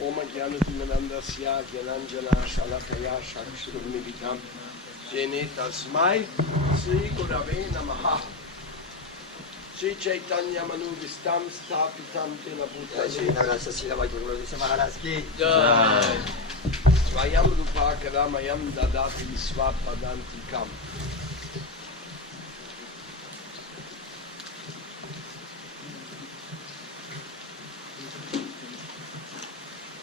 Om Jnanatimanandasya Jnananjana Shalakaya Shakshurumilitam Jene Tasmai Sri Gurave Namaha Sri Chaitanya Manubhistam Stapitam Tena Bhutale Swayam Rupa Karamayam Dadati Swapadantikam.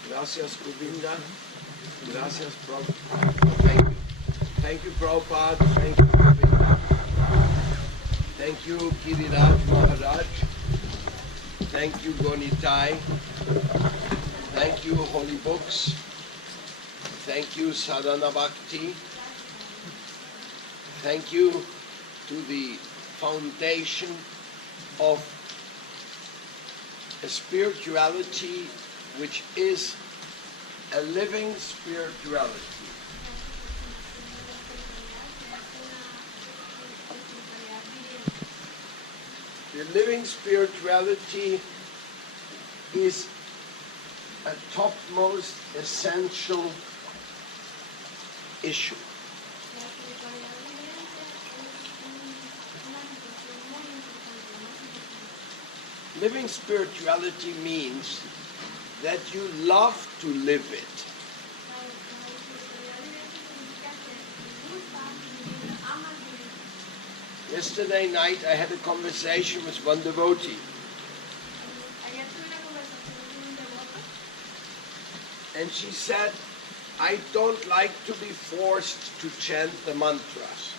Gracias, Govinda. Gracias, Prabhupada. Thank you, Prabhupada. Thank you, Govinda. Thank you, Giriraj Maharaj. Thank you, Gonitai. Thank you, Holy Books. Thank you, Sadhana Bhakti. Thank you to the foundation of a spirituality which is a living spirituality. The living spirituality is a topmost essential issue. Living spirituality means that you love to live it. Yesterday night I had a conversation with one devotee. And she said, I don't like to be forced to chant the mantras.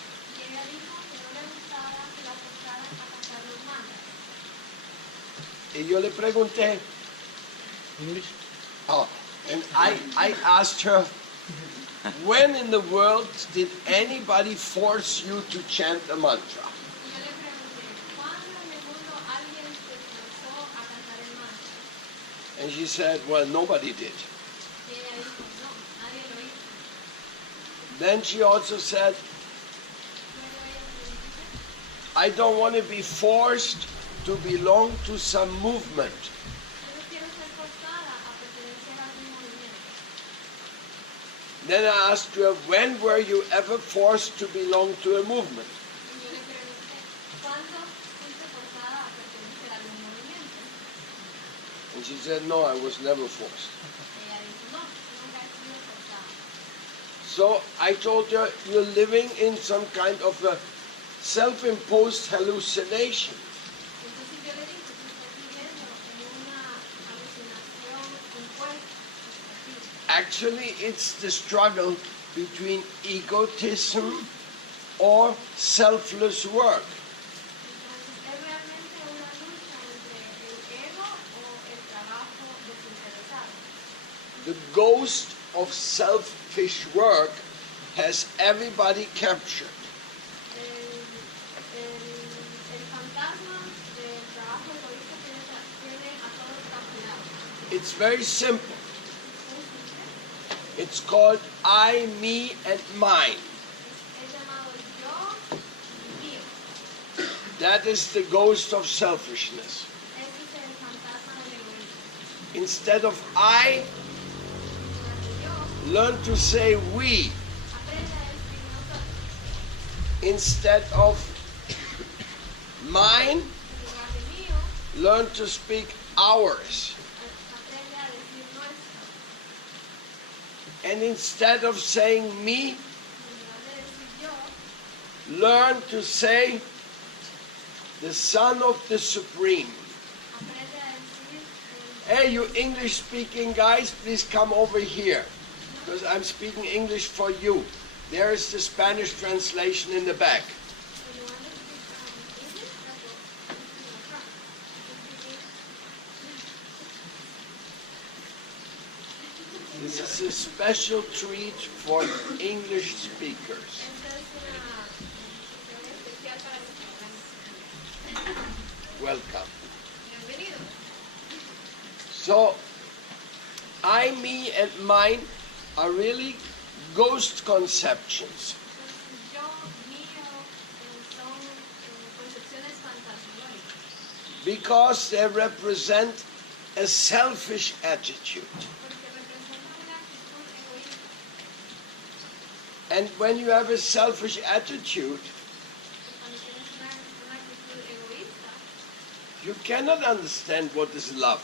Y yo le pregunté, English? Oh, and I asked her, when in the world did anybody force you to chant a mantra? And she said, well, nobody did. Then she also said, I don't want to be forced to belong to some movement. Then I asked her, when were you ever forced to belong to a movement? And she said, no, I was never forced. So I told her, you're living in some kind of a self-imposed hallucination. Actually, it's the struggle between egotism or selfless work. The ghost of selfish work has everybody captured. It's very simple. It's called I, me, and mine. That is the ghost of selfishness. Instead of I, learn to say we. Instead of mine, learn to speak ours. And instead of saying me, learn to say the Son of the Supreme. Hey, you English-speaking guys, please come over here, because I'm speaking English for you. There is the Spanish translation in the back. This is a special treat for English speakers. Welcome. So, I, me, and mine are really ghost conceptions. Because they represent a selfish attitude. And when you have a selfish attitude, you cannot understand what is love.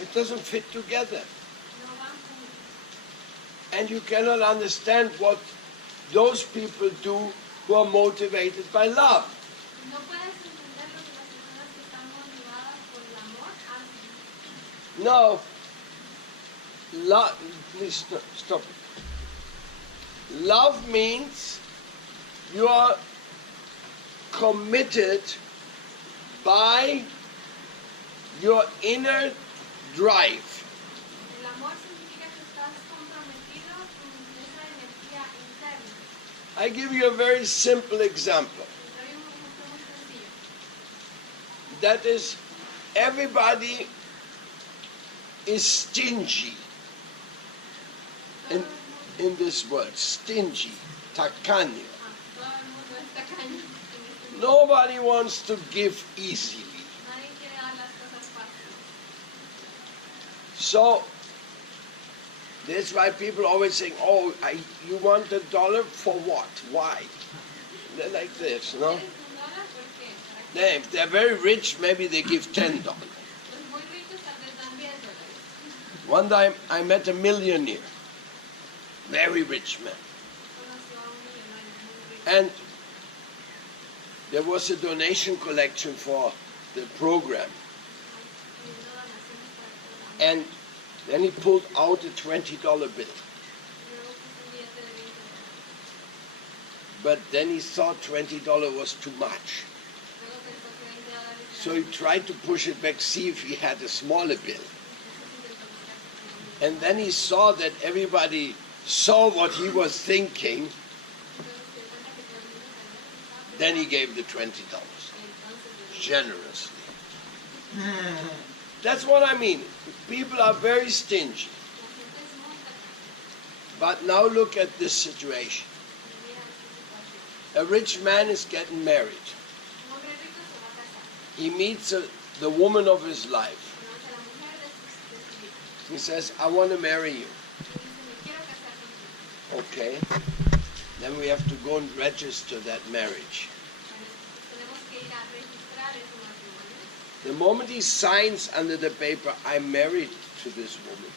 It doesn't fit together. And you cannot understand what those people do who are motivated by love. No, please stop. Love means you are committed by your inner drive. I give you a very simple example. That is, everybody is stingy in this world. Stingy, tacaño. Nobody wants to give easily. So that's why people always say, "Oh, you want $1 for what? Why?" They're like this, no? If they're very rich, maybe they give $10. One time I met a millionaire, very rich man, and there was a donation collection for the program, and then he pulled out a $20 bill. But then he thought $20 was too much. So he tried to push it back, see if he had a smaller bill. And then he saw that everybody saw what he was thinking. Then he gave the $20 generously. That's what I mean. People are very stingy. But now look at this situation. A rich man is getting married. He meets the woman of his life. He says, "I want to marry you." Okay. Then we have to go and register that marriage. The moment he signs under the paper, "I'm married to this woman,"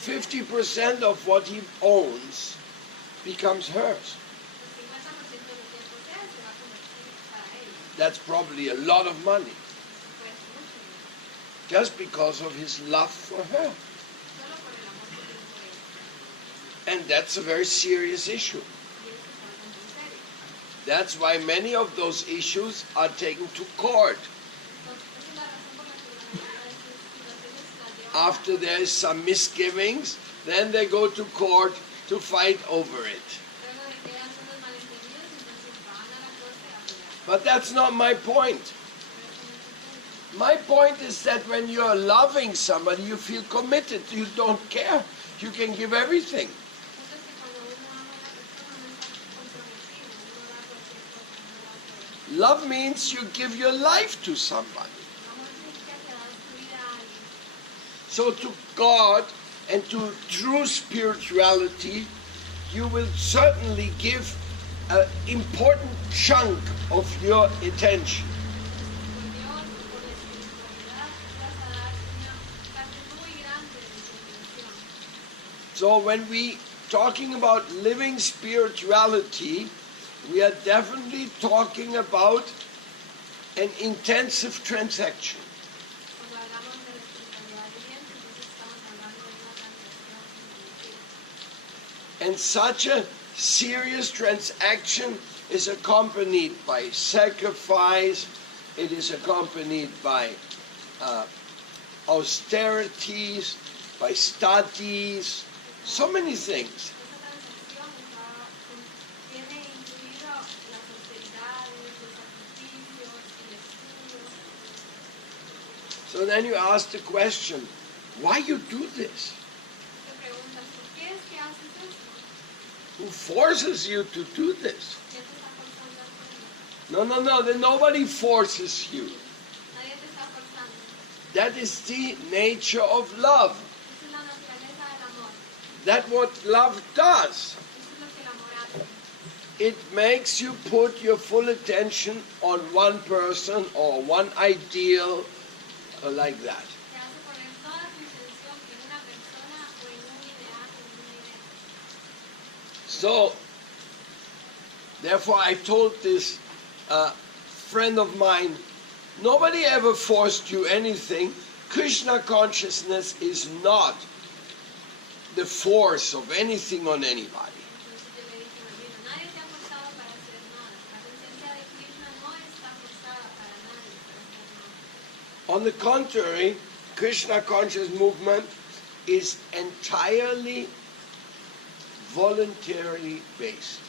50% of what he owns becomes hers. That's probably a lot of money. Just because of his love for her. And that's a very serious issue. That's why many of those issues are taken to court. After there is some misgivings, then they go to court to fight over it. But that's not my point. My point is that when you're loving somebody, you feel committed. You don't care. You can give everything. Love means you give your life to somebody. So to God and to true spirituality, you will certainly give an important chunk of your attention. So when we talking about living spirituality, we are definitely talking about an intensive transaction. And such a serious transaction is accompanied by sacrifice, it is accompanied by austerities, by studies, so many things. So then you ask the question, why you do this? Who forces you to do this? No, then nobody forces you. That is the nature of love. Esa es la naturaleza del amor. That's what love does. Eso es lo que el amor hace. It makes you put your full attention on one person or one ideal, like that. Te hace poner toda tu intención en una persona o en un ideal o en una idea. So, therefore I told this friend of mine, nobody ever forced you anything. Krishna consciousness is not the force of anything on anybody. Entonces yo le dije, Marlene, nadie te ha forzado para hacer nada. La conciencia de Krishna no está forzada para nadie para hacer nada. On the contrary, Krishna conscious movement is entirely voluntarily based.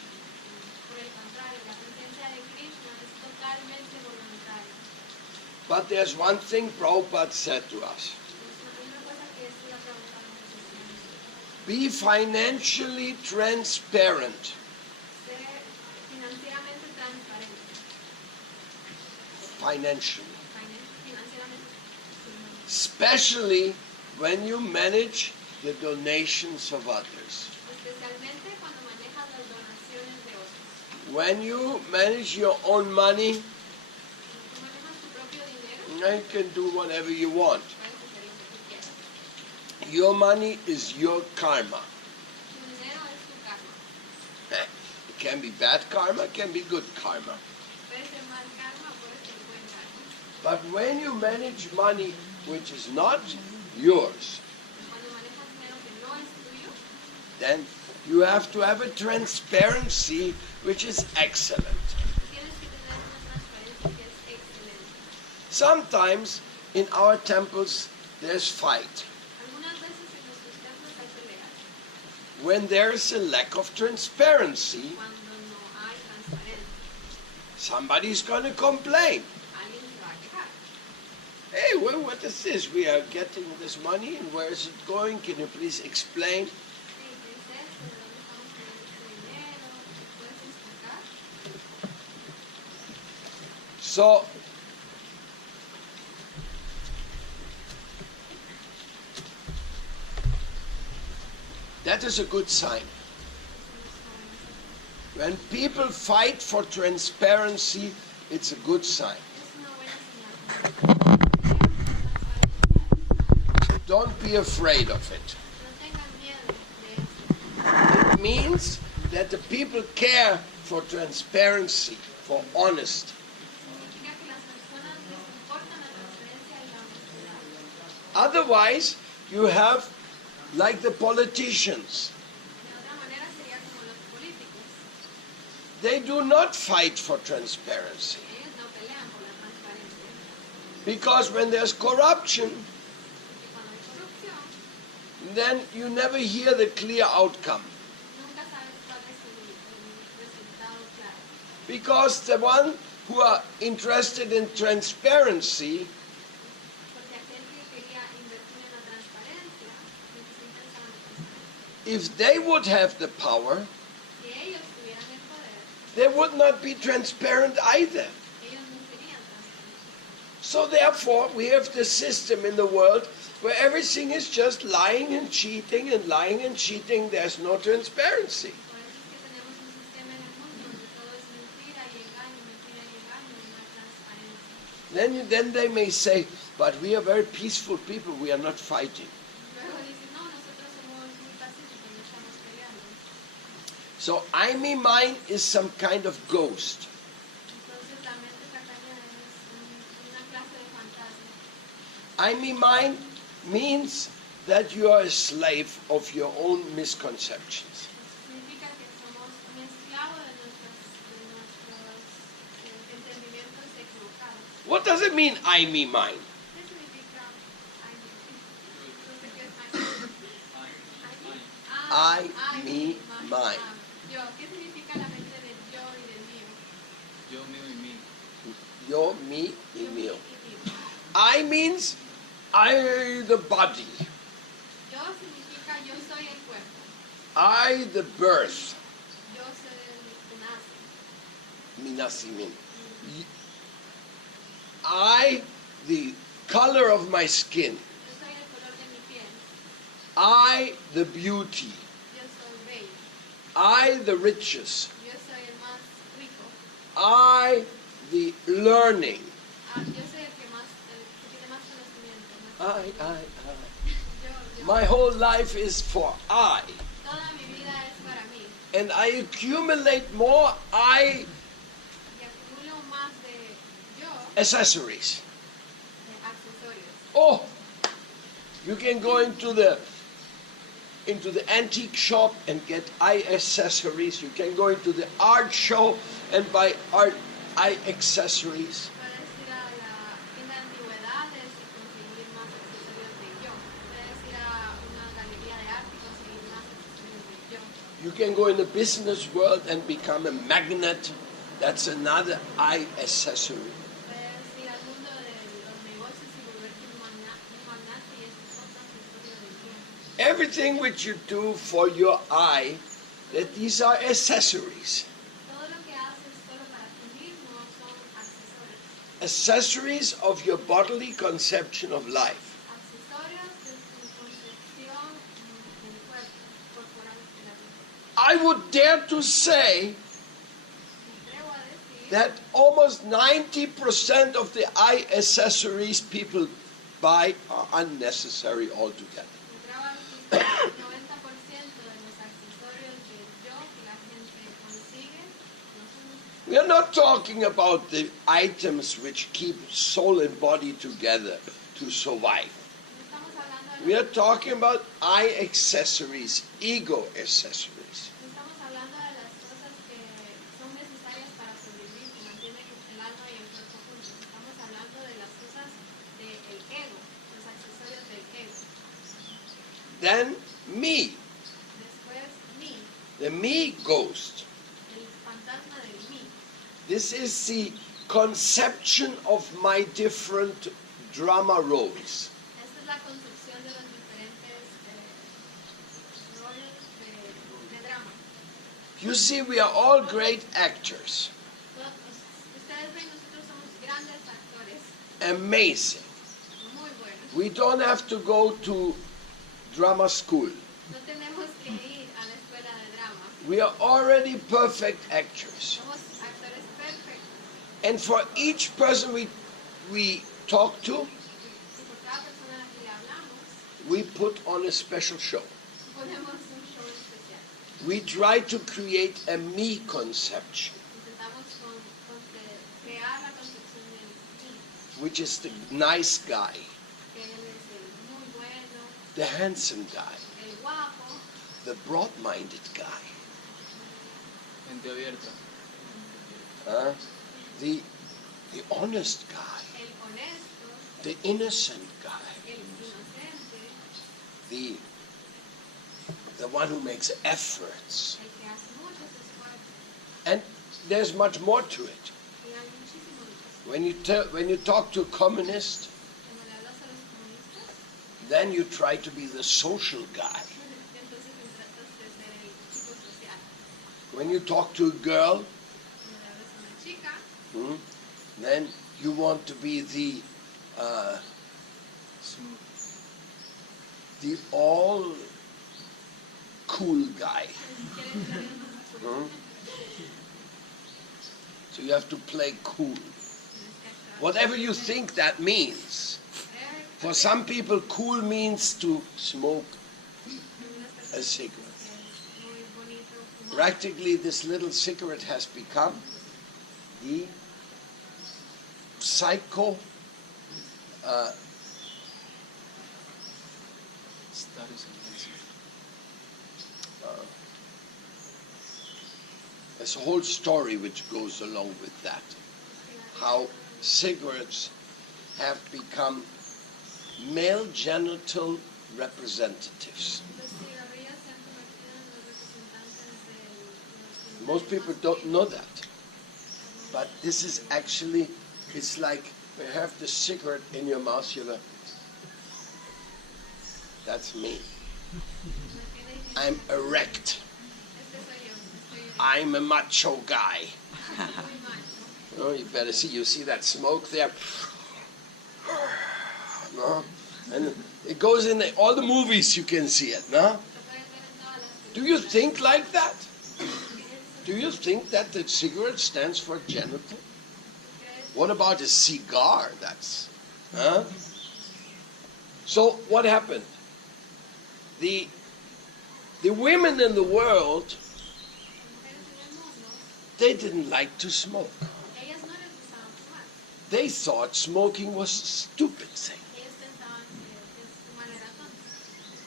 Por el contrario, la conciencia de Krishna es totalmente voluntaria. But there's one thing Prabhupada said to us. Hay una cosa que Srila Prabhupada nos decía. Be financially transparent. Ser financieramente transparente. Financially. Financieramente. Especially when you manage the donations of others. Especialmente cuando manejas las donaciones de otros. When you manage your own money, Cuando tú manejas tu propio dinero, you can do whatever you want. puedes hacer lo que tú quieras. Your money is your karma. Tu dinero es tu karma. It can be bad karma, it can be good karma. Puede ser mal karma o puede ser buen karma. But when you manage money which is not yours, Cuando manejas dinero que no es tuyo, then you have to have a transparency which is excellent. tienes que tener una transparencia que es excelente. Sometimes in our temples there's fight. Algunas veces en nuestros templos hay peleas. When there's a lack of transparency, Cuando no hay transparencia, somebody's going to complain. alguien se va a quejar. Hey, well, what is this? We are getting this money and where is it going? Can you please explain? Sí, ¿qué es esto? ¿De dónde estamos teniendo este dinero? ¿Puedes explicar? So, that is a good sign. When people fight for transparency, it's a good sign. Es una buena señal. Don't be afraid of it. No tengan miedo de esto. It means that the people care for transparency, for honesty. Significa que las personas les importa la transparencia y la honestidad. Otherwise, you have like the politicians. De otra manera sería como los políticos. They do not fight for transparency. Ellos no pelean por la transparencia. Because when there's corruption, Porque cuando hay corrupción, then you never hear the clear outcome. nunca sabes cuál es el resultado claro. Because the one who are interested in transparency, Porque aquel que quería invertir en la transparencia, necesita estar en la transparencia. if they would have the power, Si ellos tuvieran el poder, they would not be transparent either. ellos no serían transparentes. So therefore, we have the system in the world where everything is just lying and cheating and lying and cheating. There's no transparency. Por eso es que tenemos un sistema en el mundo donde todo es mentira y engaño, y no hay transparencia. Then they may say, but we are very peaceful people, we are not fighting. Luego dicen, no, nosotros somos muy pacíficos, no estamos peleando. So I, me, mine is some kind of ghost. Entonces la mente tacaña es una clase de fantasma. I, me, mine means that you are a slave of your own misconceptions. Significa que somos un esclavo de nuestros entendimientos equivocados. What does it mean, I, me, mine? ¿Qué significa no sé qué es I, me, mine. Yo, ¿qué significa la mente del yo y del mío? Yo, mío y mí. Yo, me, y Yo, mío. y mío. I means I, the body. Yo significa yo soy el cuerpo. I, the birth. Yo soy el que nace. Mi nacimiento. I, the color of my skin. Yo soy el color de mi piel. I, the beauty. Yo soy bello. I, the riches. Yo soy el más rico. I, the learning. Yo soy el que tiene más conocimiento. I. Yo. My whole life is for I. Toda mi vida es para mí. And I accumulate more I Y acumulo más de yo, accessories. de accesorios. Oh, you can go into the antique shop and get eye accessories. You can go into the art show and buy eye accessories. Puedes ir a la tienda de antigüedades y conseguir más accesorios de yo. Puedes ir a una galería de arte y conseguir más accesorios de yo. You can go in the business world and become a magnate. That's another eye accessory. Puedes ir al mundo de los negocios y volverte un magnate y eso es otro accesorio de yo. Everything which you do for your eye, that these are accessories. Todo lo que haces solo para ti mismo son accesorios. Accessories of your bodily conception of life. Accesorios de tu concepción del cuerpo corporal de la vida. I would dare to say Me atrevo a decir that almost 90% of the eye accessories people buy are unnecessary altogether. el 90% de los accesorios de yo que la gente consigue no son We are not talking about the items which keep soul and body together to survive. no estamos hablando de We are talking about eye accessories, ego accessories. no estamos hablando de las cosas que son necesarias para sobrevivir, que mantienen el alma y el cuerpo juntos. Estamos hablando de las cosas del ego, los accesorios del ego. Then me, Después mí, the me ghost. el fantasma del mí. This is the conception of my different drama roles. Esta es la concepción de los diferentes roles de drama. You see, we are all great actors. Ustedes ven, nosotros somos grandes actores, Amazing. muy buenos. We don't have to go to drama school. No tenemos que ir a la escuela de drama. We are already perfect actors. Somos actores perfectos. And for each person we talk to, Y por cada persona a la que le hablamos, we put on a special show. ponemos un show especial. We try to create a me conception, Intentamos crear la concepción del mí, which is the nice guy, que él es el muy bueno, the handsome guy, el guapo, the broad-minded guy, Mente abierta. the honest guy, el honesto, the innocent guy, el inocente, the one who makes efforts. el que hace muchos esfuerzos. And there's much more to it. Y hay muchísimos esfuerzos. When you talk to a communist, Cuando le hablas a los comunistas, then you try to be the social guy. entonces tratas de ser el chico social. When you talk to a girl, Cuando le hablas a una chica, then you want to be the all cool guy. quieres ser el más cool. So you have to play cool. Tienes que actuar. Whatever you think that means. For some people, cool means to smoke a cigarette. Muy bonito fumar. Practically, this little cigarette has become the psycho Status enhancer. there's a whole story which goes along with that. How cigarettes have become male genital representatives. Los cigarrillos se han convertido en los representantes de los Most people don't know that. But this is actually, it's like you have the cigarette in your mouth, you're like, that's me. I'm erect. Este soy yo, estoy I'm a macho guy. muy macho. Oh, you better see, you see that smoke there? No? And it goes in all the movies, you can see it. No? Do you think like that? Do you think that the cigarette stands for genital? What about a cigar? That's, huh? So what happened? The women in the world, they didn't like to smoke. They thought smoking was a stupid thing.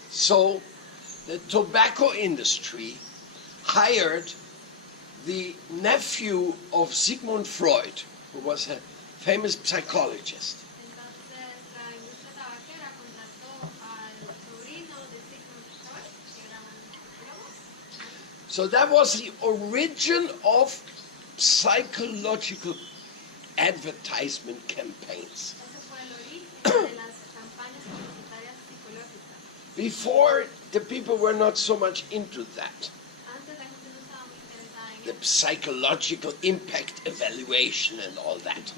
So the tobacco industry hired the nephew of Sigmund Freud, who was a famous psychologist. So that was the origin of psychological advertisement campaigns. Before, the people were not so much into that. The psychological impact evaluation and all that.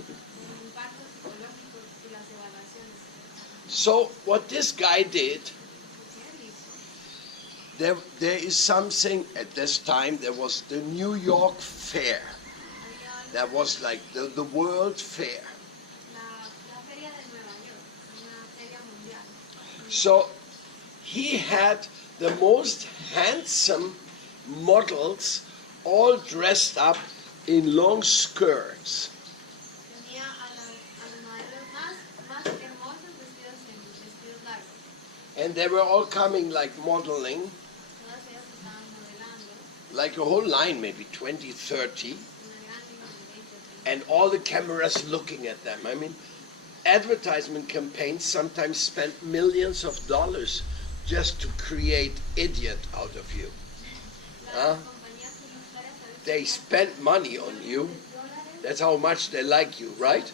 So what this guy did, there is something, at this time there was the New York Fair. That was like the World Fair. So he had the most handsome models all dressed up in long skirts. And they were all coming like modeling, like a whole line, maybe 20, 30. And all the cameras looking at them. I mean, advertisement campaigns sometimes spent millions of dollars just to create idiot out of you. Huh? They spent money on you. That's how much they like you, right?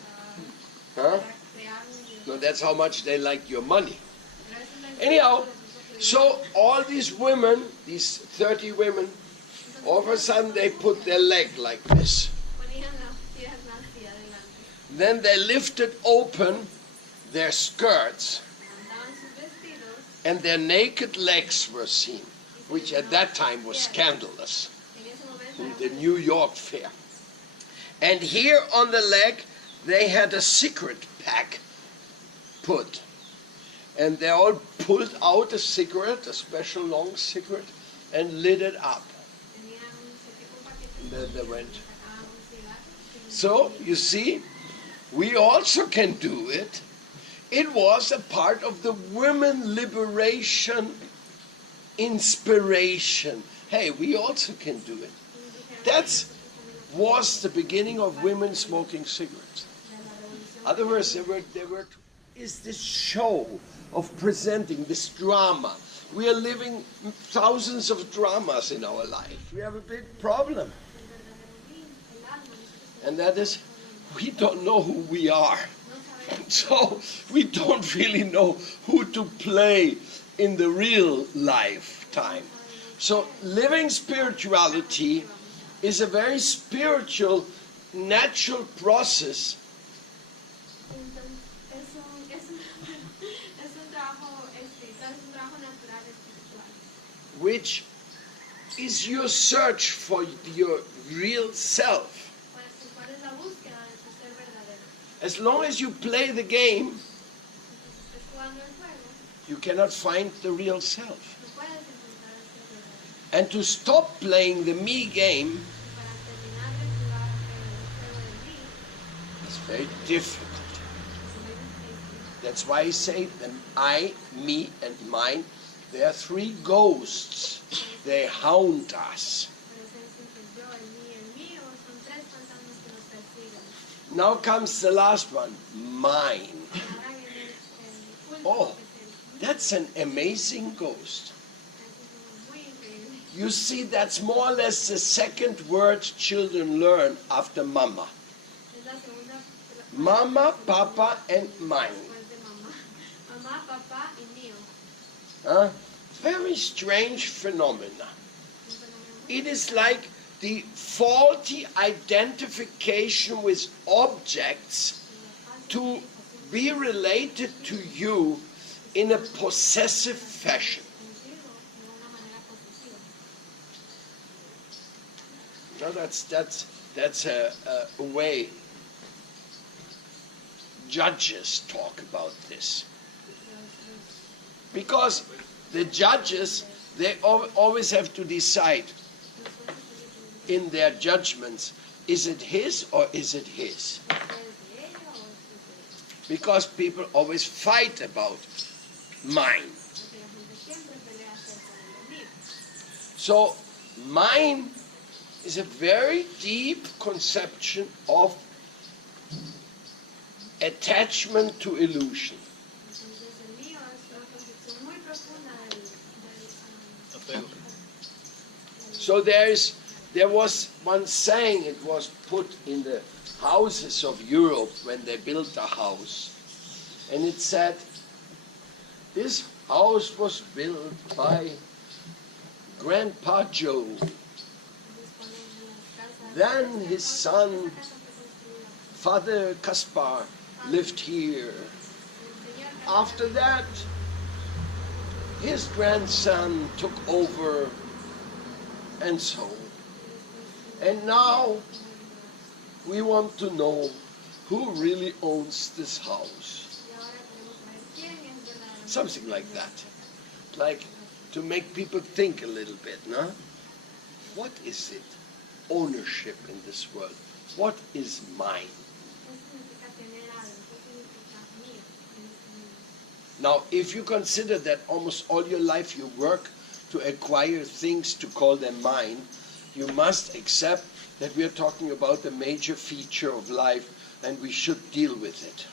Huh? No, that's how much they like your money. Anyhow, so all these women, these 30 women, all of a sudden they put their leg like this. Then they lifted open their skirts and their naked legs were seen, which at that time was scandalous in the New York Fair. And here on the leg they had a cigarette pack put. And they all pulled out a cigarette, a special long cigarette, and lit it up. And then they went. So, you see, we also can do it. It was a part of the women liberation inspiration. Hey, we also can do it. That was the beginning of women smoking cigarettes. In other words, there were is this show of presenting this drama. We are living thousands of dramas in our life. We have a big problem. And that is, we don't know who we are. So we don't really know who to play in the real lifetime. So living spirituality is a very spiritual, natural process which is your search for your real self. As long as you play the game, you cannot find the real self. And to stop playing the me game is very difficult. That's why I say the I, me, and mine, they are three ghosts. They haunt us. Now comes the last one, mine. Oh, that's an amazing ghost. You see, that's more or less the second word children learn after mama. Mama, papa, and mine. Very strange phenomena. It is like the faulty identification with objects to be related to you in a possessive fashion. Now that's a way judges talk about this. Because the judges, they always have to decide in their judgments, is it his or is it his? Because people always fight about mine. So mine is a very deep conception of attachment to illusion. So there was one saying, it was put in the houses of Europe when they built a house, and it said, this house was built by Grandpa Joe. Then his son, Father Kaspar, lived here. After that, his grandson took over, and so. And now we want to know who really owns this house. Something like that. Like to make people think a little bit, no? What is it? Ownership in this world. What is mine? Now, if you consider that almost all your life you work to acquire things to call them mine, you must accept that we are talking about a major feature of life and we should deal with it.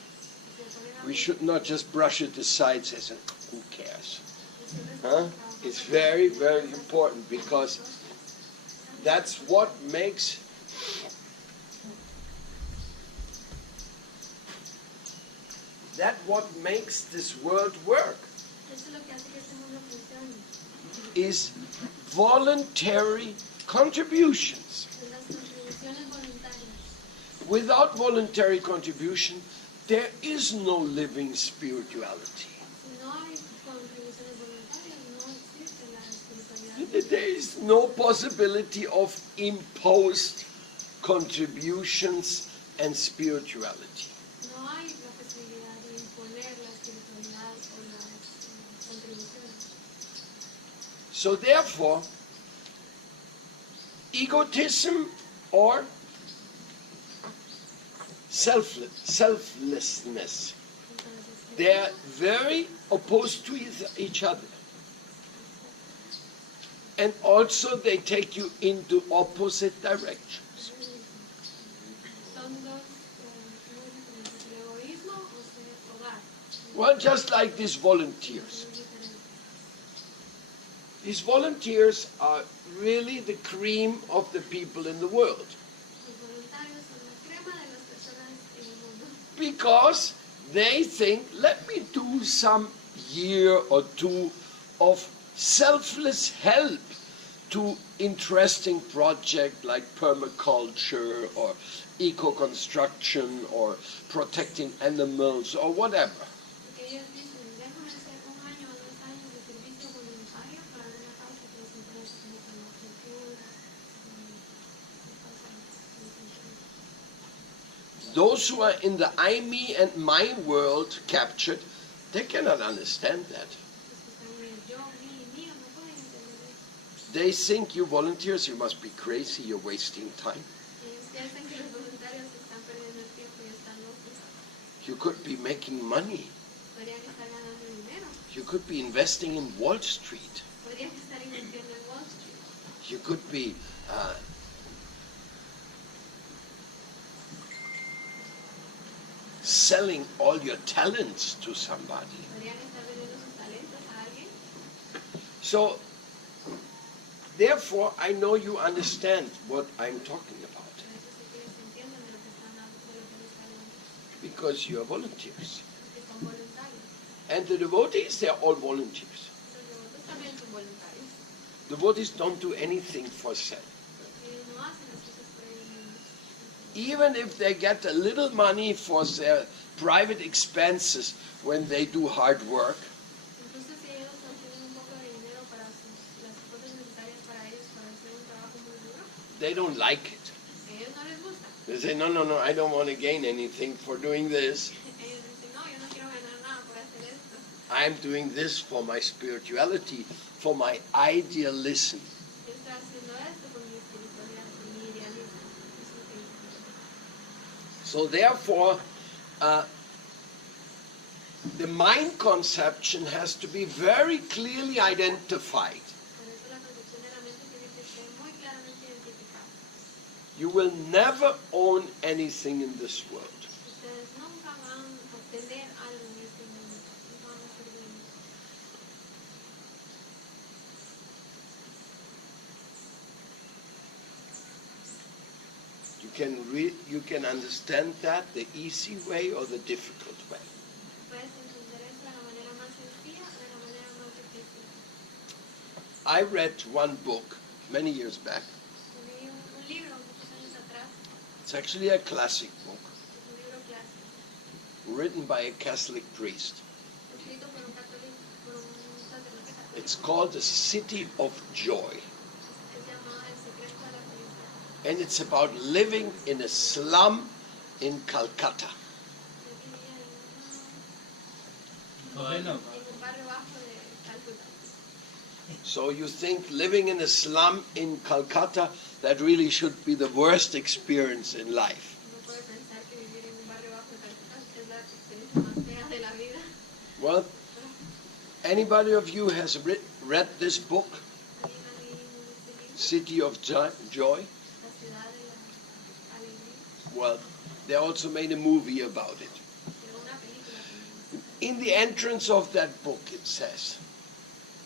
We should not just brush it aside and say, who cares? Huh? It's very, very important because that's what makes this world work. Is voluntary contributions. Without voluntary contribution, there is no living spirituality. There is no possibility of imposed contributions and spirituality. So therefore, egotism or selflessness, they are very opposed to each other. And also they take you into opposite directions. Well, just like these volunteers. These volunteers are really the cream of the people in the world. Because they think, let me do some year or two of selfless help to interesting projects like permaculture or eco-construction or protecting animals or whatever. Those who are in the I, me and my world captured, they cannot understand that. They think you volunteers, you must be crazy, you're wasting time. You could be making money. You could be investing in Wall Street. You could be selling all your talents to somebody. So, therefore, I know you understand what I'm talking about. Because you are volunteers. And the devotees, they are all volunteers. Devotees don't do anything for self. Even if they get a little money for their private expenses when they do hard work. Incluso si ellos no tienen un poco de dinero para las cosas necesarias para ellos para hacer un trabajo muy duro, They don't like it. a ellos no les gusta. They say, no, I don't want to gain anything for doing this. Ellos dicen, no, yo no quiero ganar nada por hacer esto. I'm doing this for my spirituality, for my idealism. Yo estoy haciendo esto por mi espiritualidad, por mi idealismo. Es lo que dice. So therefore, the mind conception has to be very clearly identified. Por eso la concepción de la mente tiene que ser muy claramente identificada. You will never own anything in this world. Ustedes nunca van a obtener algo en este mundo. Nunca van a ser dueños. You can understand that the easy way or the difficult way. Puedes entender esto de la manera más sencilla o de la manera más difícil. I read one book many years back. Leí un libro muchos años atrás. It's actually a classic book, Es un libro clásico. written by a Catholic priest. Escrito por un católico, por un sacerdote católico. It's called The City of Joy. Es llamado El secreto de la felicidad. And it's about living in a slum in Calcutta. Yo vivía Bueno, en un barrio bajo de Calcuta. So you think living in a slum in Calcutta, that really should be the worst experience in life. Uno puede pensar que vivir en un barrio bajo de Calcuta es la experiencia más fea de la vida. Well, anybody of you has read this book, ¿Alguien ha leído este libro? City of Joy? La ciudad de la alegría. Well, they also made a movie about it. Pero una película también. In the entrance of that book it says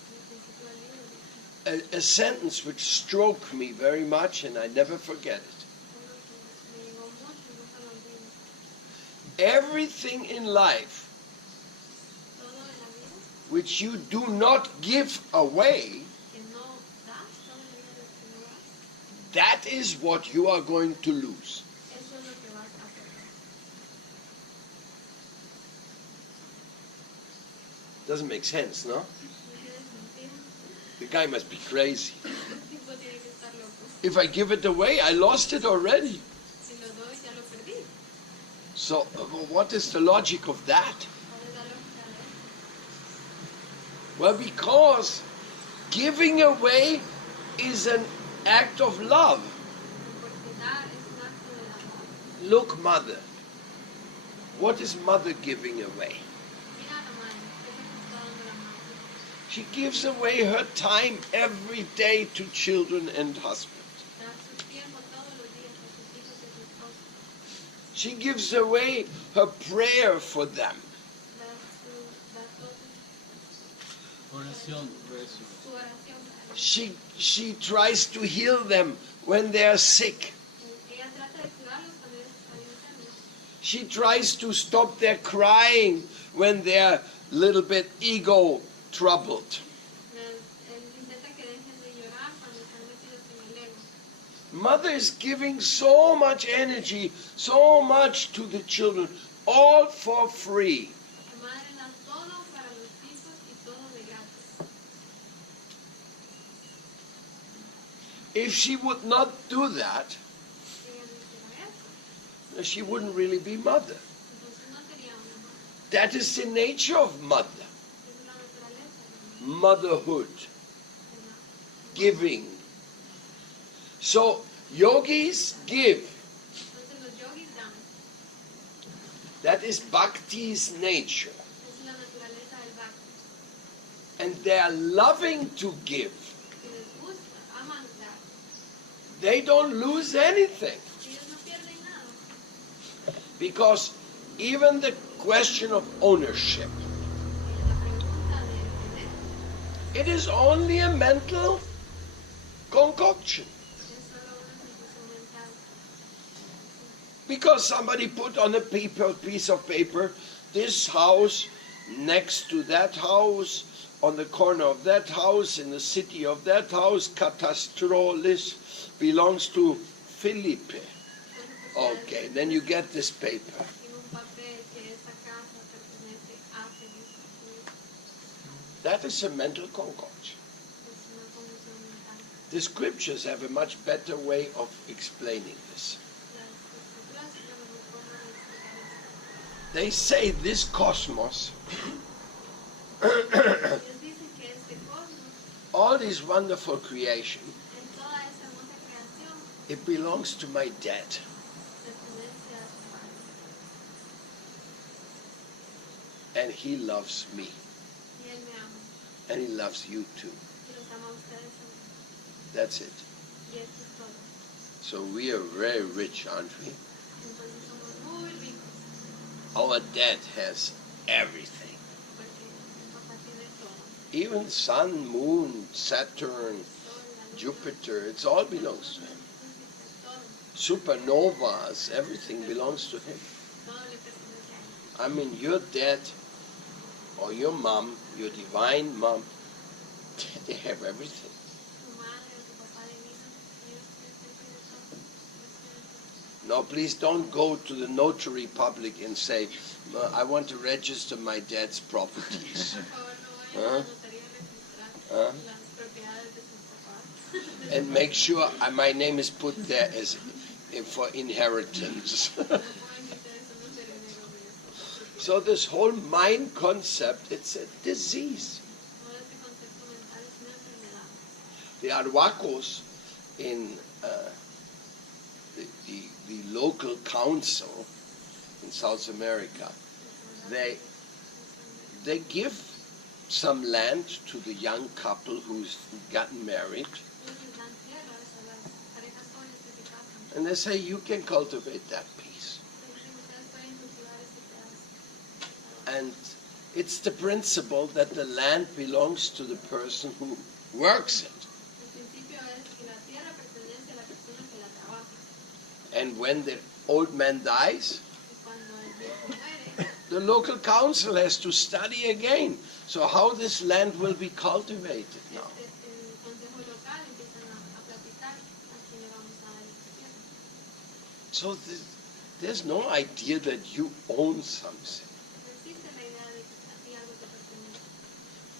En el principio del libro dice a sentence which struck me very much and I never forget it. uno que me llegó mucho y nunca lo olvido. Everything in life Todo en la vida which you do not give away, que no das, todo en la vida que no das, that is what you are going to lose. eso es lo que vas a perder. Doesn't make sense, no? No tiene sentido. The guy must be crazy. El tipo tiene que estar loco. If I give it away, I lost it already. Si lo doy, ya lo perdí. So what is the logic of that? ¿Cuál es la lógica de eso? Well, because giving away is an act of love. Porque dar es un acto del amor. Look, mother. What is mother giving away? Mira a la madre, ¿qué es lo que está dando la madre? She gives away her time every day to children and husband. Da su tiempo todos los días a sus hijos y a su esposo. She gives away her prayer for them. Da todo oración. su oración para ellos. She tries to heal them when they are sick. Ella trata de curarlos cuando ellos están enfermos. She tries to stop their crying when they're a little bit ego troubled. Él intenta que dejen de llorar cuando están metidos en el ego. Mother is giving so much energy, so much to the children, all for free. La madre da todo para los hijos y todo de gratis. If she would not do that, Si ella no hiciera eso, she wouldn't really be mother. entonces no sería una madre. That is the nature of mother. Es la naturaleza de Motherhood, la giving. So yogis give. Entonces los yogis dan. That is bhakti's nature. Es la naturaleza del bhakti. And they are loving to give. Que les gusta, aman dar. They don't lose anything. Ellos no pierden nada. Because even the question of ownership, La pregunta de tener it is only a mental concoction. es solo una situación mental. Because somebody put on a piece of paper, this house next to that house, on the corner of that house, in the city of that house, Catastrolis, belongs to Felipe. Okay, then you get this paper. En un papel que es That is a mental concoction. Es una confusión mental. The scriptures have a much better way of explaining this. Las escrituras tienen una mejor forma de explicar esto. They say this cosmos, Ellos dicen que este cosmos, all this wonderful creation, en toda esa hermosa creación, it belongs to my dad. pertenece a su Padre. And he loves me. Y Él me ama. And he loves you too. Y los ama a ustedes también. That's it. Y esto es todo. So we are very rich, aren't we? Entonces somos muy ricos. Our dad has everything. Porque mi papá tiene todo. Even sun, moon, Saturn, Sol, la luna, Jupiter, it all belongs to him. todo. Supernovas, everything belongs to him. Todo le pertenece a Él. I mean, your dad or your mom, your divine mom, they have everything. Tu madre o tu papá divino, ellos tienen todo. Now, please don't go to the notary public and say, I want to register my dad's properties. Por favor, no vayan a la notaría a registrar Huh? las propiedades de sus papás. And make sure my name is put there as for inheritance. No pueden que ustedes son los herederos de eso. So this whole mind concept, it's a disease. Todo este concepto mental es una enfermedad. The Arhuacos in the local council in South America, they give some land to the young couple who's gotten married, Ellos les dan tierras a las parejas jóvenes que se casan. and they say you can cultivate that piece. Les dicen, ustedes pueden cultivar ese pedazo. And it's the principle that the land belongs to the person who works it. El principio es que la tierra pertenece a la persona que la trabaja. And when the old man dies, Y cuando el viejo muere, the local council has to study again. So how this land will be cultivated now. el consejo local empiezan a platicar a quién le vamos a dar esta tierra. So there's no idea that you own something. No existe la idea de que a ti algo te pertenece.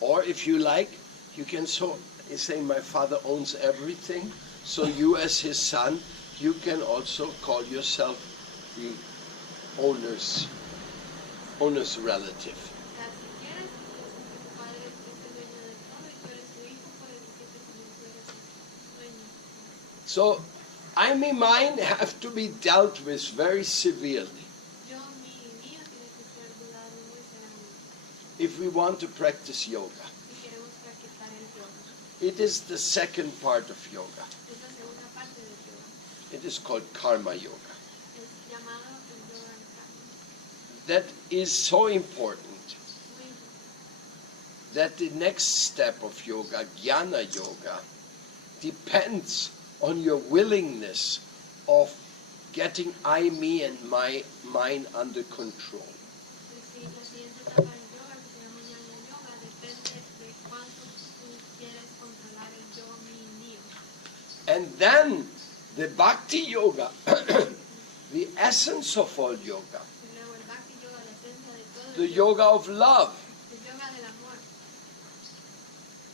Or if you like, you can say my father owns everything. So you as his son, you can also call yourself the owner's relative. O sea, si quieres, dices que tu padre es el dueño de todo y tú eres su hijo, puedes decir que también tú eres el dueño. So I mean mine have to be dealt with very severely Yo, mío tiene que ser dudado muy severamente. if we want to practice yoga. Si queremos practicar el yoga. It is the second part of yoga. Es la segunda parte del yoga. It is called karma yoga. Es llamado el yoga del karma. That is so important Muy importante. that the next step of yoga, jnana yoga, depends on your willingness of getting I, me, and my mind under control. La siguiente etapa del yoga, que se llama jnana yoga, depende de cuánto tú quieres controlar el yo, mi, mío. And then the bhakti yoga, the essence of all yoga, Y luego el bhakti yoga, la esencia de todo the el yoga, yoga of love, el yoga del amor.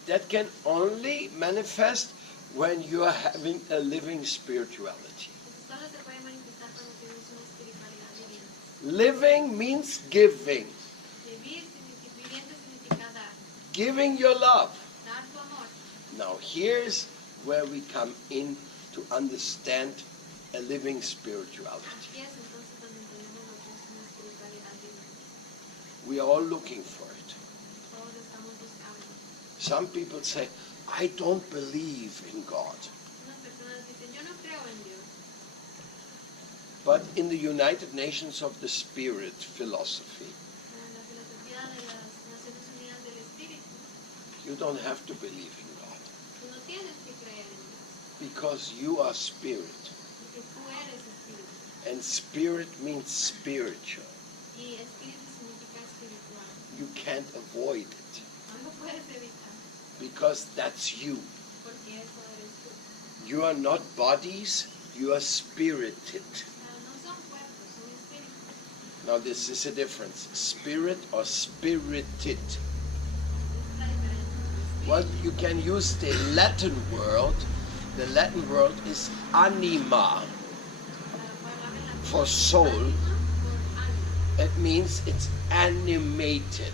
that can only manifest when you are having a living spirituality. Eso solo se puede manifestar cuando tienes una espiritualidad viviente. Living means giving. Viviente significa dar. Giving your love. Dar tu amor. Now here's where we come in to understand a living spirituality. Aquí es entonces donde entendemos lo que es una espiritualidad viviente. We are all looking for it. Todos estamos buscando. Some people say, I don't believe in God. Unas personas dicen, yo no creo en Dios. But in the United Nations of the Spirit philosophy, En la filosofía de las Naciones Unidas del Espíritu, you don't have to believe in God tú no tienes que creer en Dios, because you are spirit. porque tú eres espíritu. And spirit means spiritual. Y espíritu significa espiritual. You can't avoid it No lo puedes evitar, because that's you. porque eso eres tú. You are not bodies, you are spirited. Pero no son cuerpos, son espíritus. Now this is a difference. Spirit or spirited. Esa es la diferencia. Well, you can use the Latin word. The Latin word is anima for soul. It means it's animated.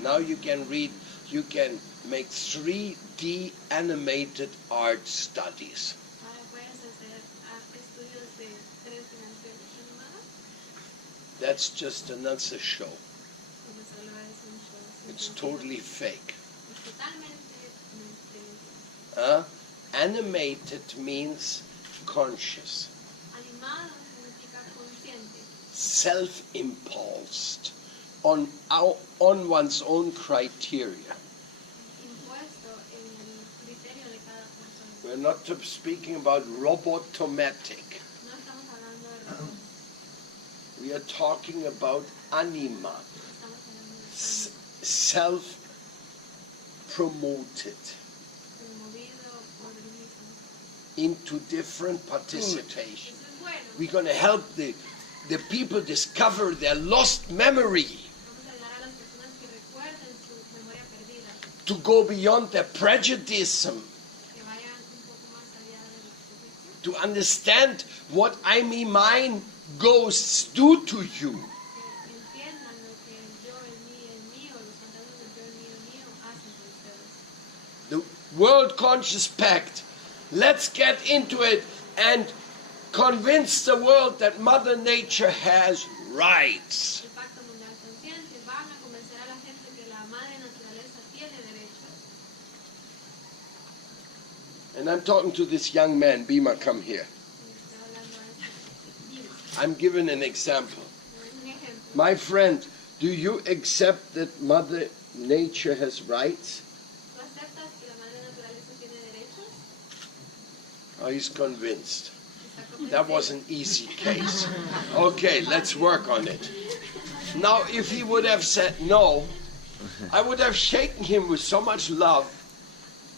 Now you can read, you can make 3D animated art studies. That's just another show. It's totally fake. Animated means conscious, self-impulsed, on one's own criteria. We're not speaking about robotomatic. We are talking about anima, self-promoted into different participation. We're going to help the people discover their lost memory, to go beyond their prejudice, to understand what I mean mine ghosts do to you. The World Conscious Pact, let's get into it and convince the world that Mother Nature has rights. And I'm talking to this young man. Bima, come here. I'm giving an example. My friend, do you accept that Mother Nature has rights? Oh, he's convinced. That was an easy case. Okay, let's work on it. Now, if he would have said no, I would have shaken him with so much love.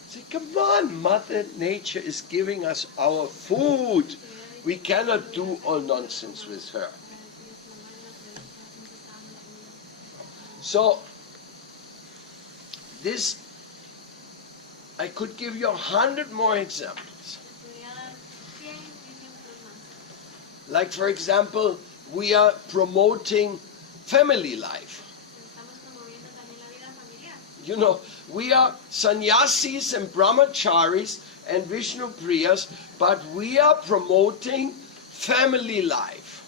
Say, come on, Mother Nature is giving us our food. We cannot do all nonsense with her. So, this, I could give you 100 more examples. Like, for example, we are promoting family life. You know, we are sannyasis and brahmacharis and Vishnu priyas, but we are promoting family life.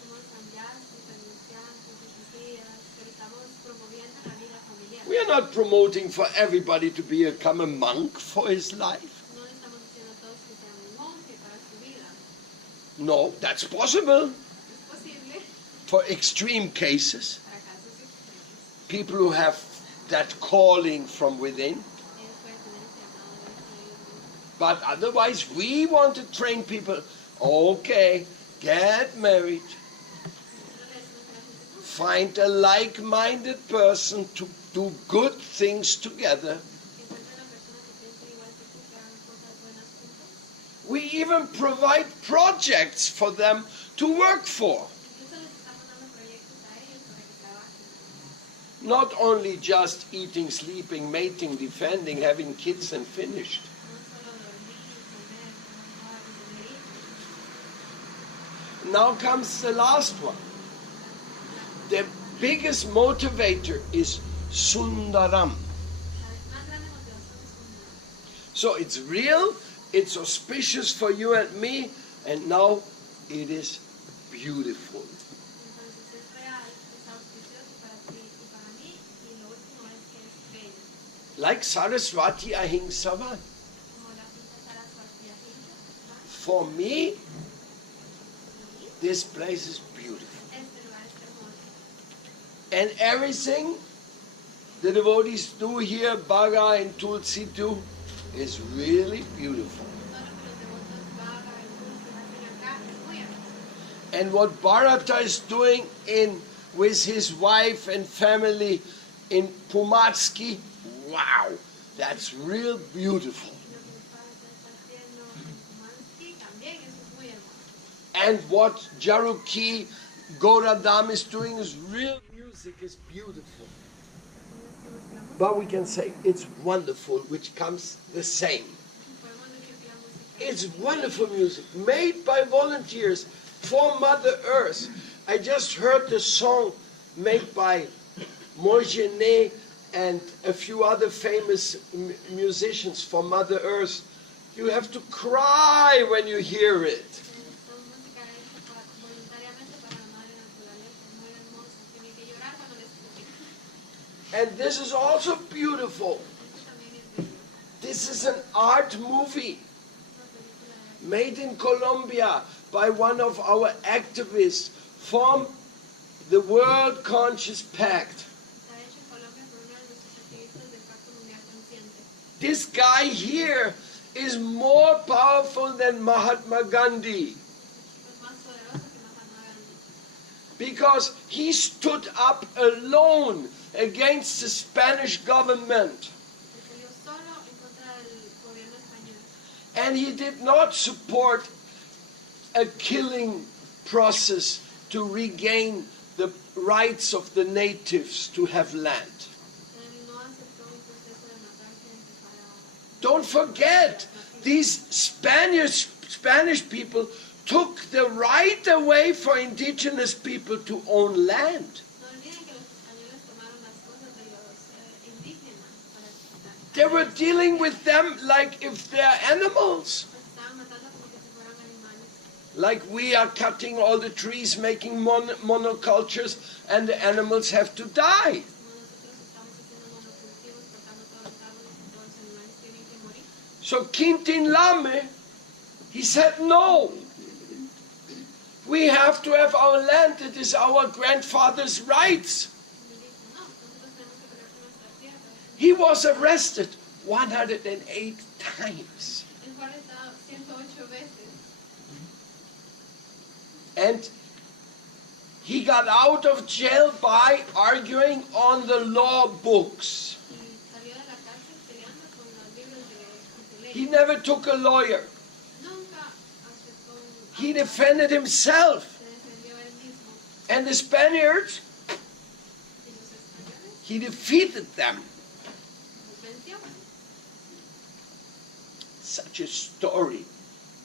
We are not promoting for everybody to become a monk for his life. No, that's possible. For extreme cases. People who have that calling from within. But otherwise, we want to train people. Okay, get married. Find a like-minded person to do good things together. We even provide projects for them to work for. Not only just eating, sleeping, mating, defending, having kids and finished. Now comes the last one. The biggest motivator is Sundaram. So it's real, it's auspicious for you and me, and now it is beautiful. Like Saraswati Ahimsa. For me, this place is beautiful. And everything the devotees do here, Bhaga and Tulsi do, is really beautiful. And what Bharata is doing with his wife and family in Pumatsky, wow, that's real beautiful. And what Jaruki Goradam is doing is real music, is beautiful. decimos que la música, but we can say it's wonderful, which comes the same. podemos decir que la música It's wonderful music made by volunteers for Mother Earth. I just heard the song made by Mojené and a few other famous musicians for Mother Earth. You have to cry when you hear it. esta música hecha voluntariamente para la madre naturaleza, es muy hermosa, tiene que llorar cuando la escuchen. And this is also beautiful. Esto también es bello, This is an art movie una película de arte. made in Colombia by one of our activists from the World Conscious Pact. Está hecho en Colombia por uno de nuestros activistas del Pacto Mundial Consciente. This guy here is more powerful than Mahatma Gandhi Es más poderoso que Mahatma Gandhi, because he stood up alone against the Spanish government, él salió solo en contra del gobierno español. and he did not support a killing process to regain the rights of the natives to have land. Él no aceptó un proceso de matar gente para... Don't forget, these Spanish people took the right away for indigenous people to own land. No olviden que los españoles tomaron las cosas de los indígenas para quitar. They were dealing with them like if they're animals. Los estaban matando como que si fueran animales. Like we are cutting all the trees, making monocultures, and the animals have to die. Como nosotros estamos haciendo monocultivos, cortando todos los árboles y todos los animales tienen que morir. So Quintin Lame, he said, no. We have to have our land. It is our grandfather's rights. Y él dijo, no, nosotros tenemos que pelear por nuestra tierra. He was arrested 108 times. Él fue arrestado 108 veces. And he got out of jail by arguing on the law books. Y salió de la cárcel peleando con los libros de ley. He never took a lawyer. Nunca aceptó un... He defended himself. Se defendió él mismo. And the Spaniards, Y los españoles he defeated them. los venció. Such a story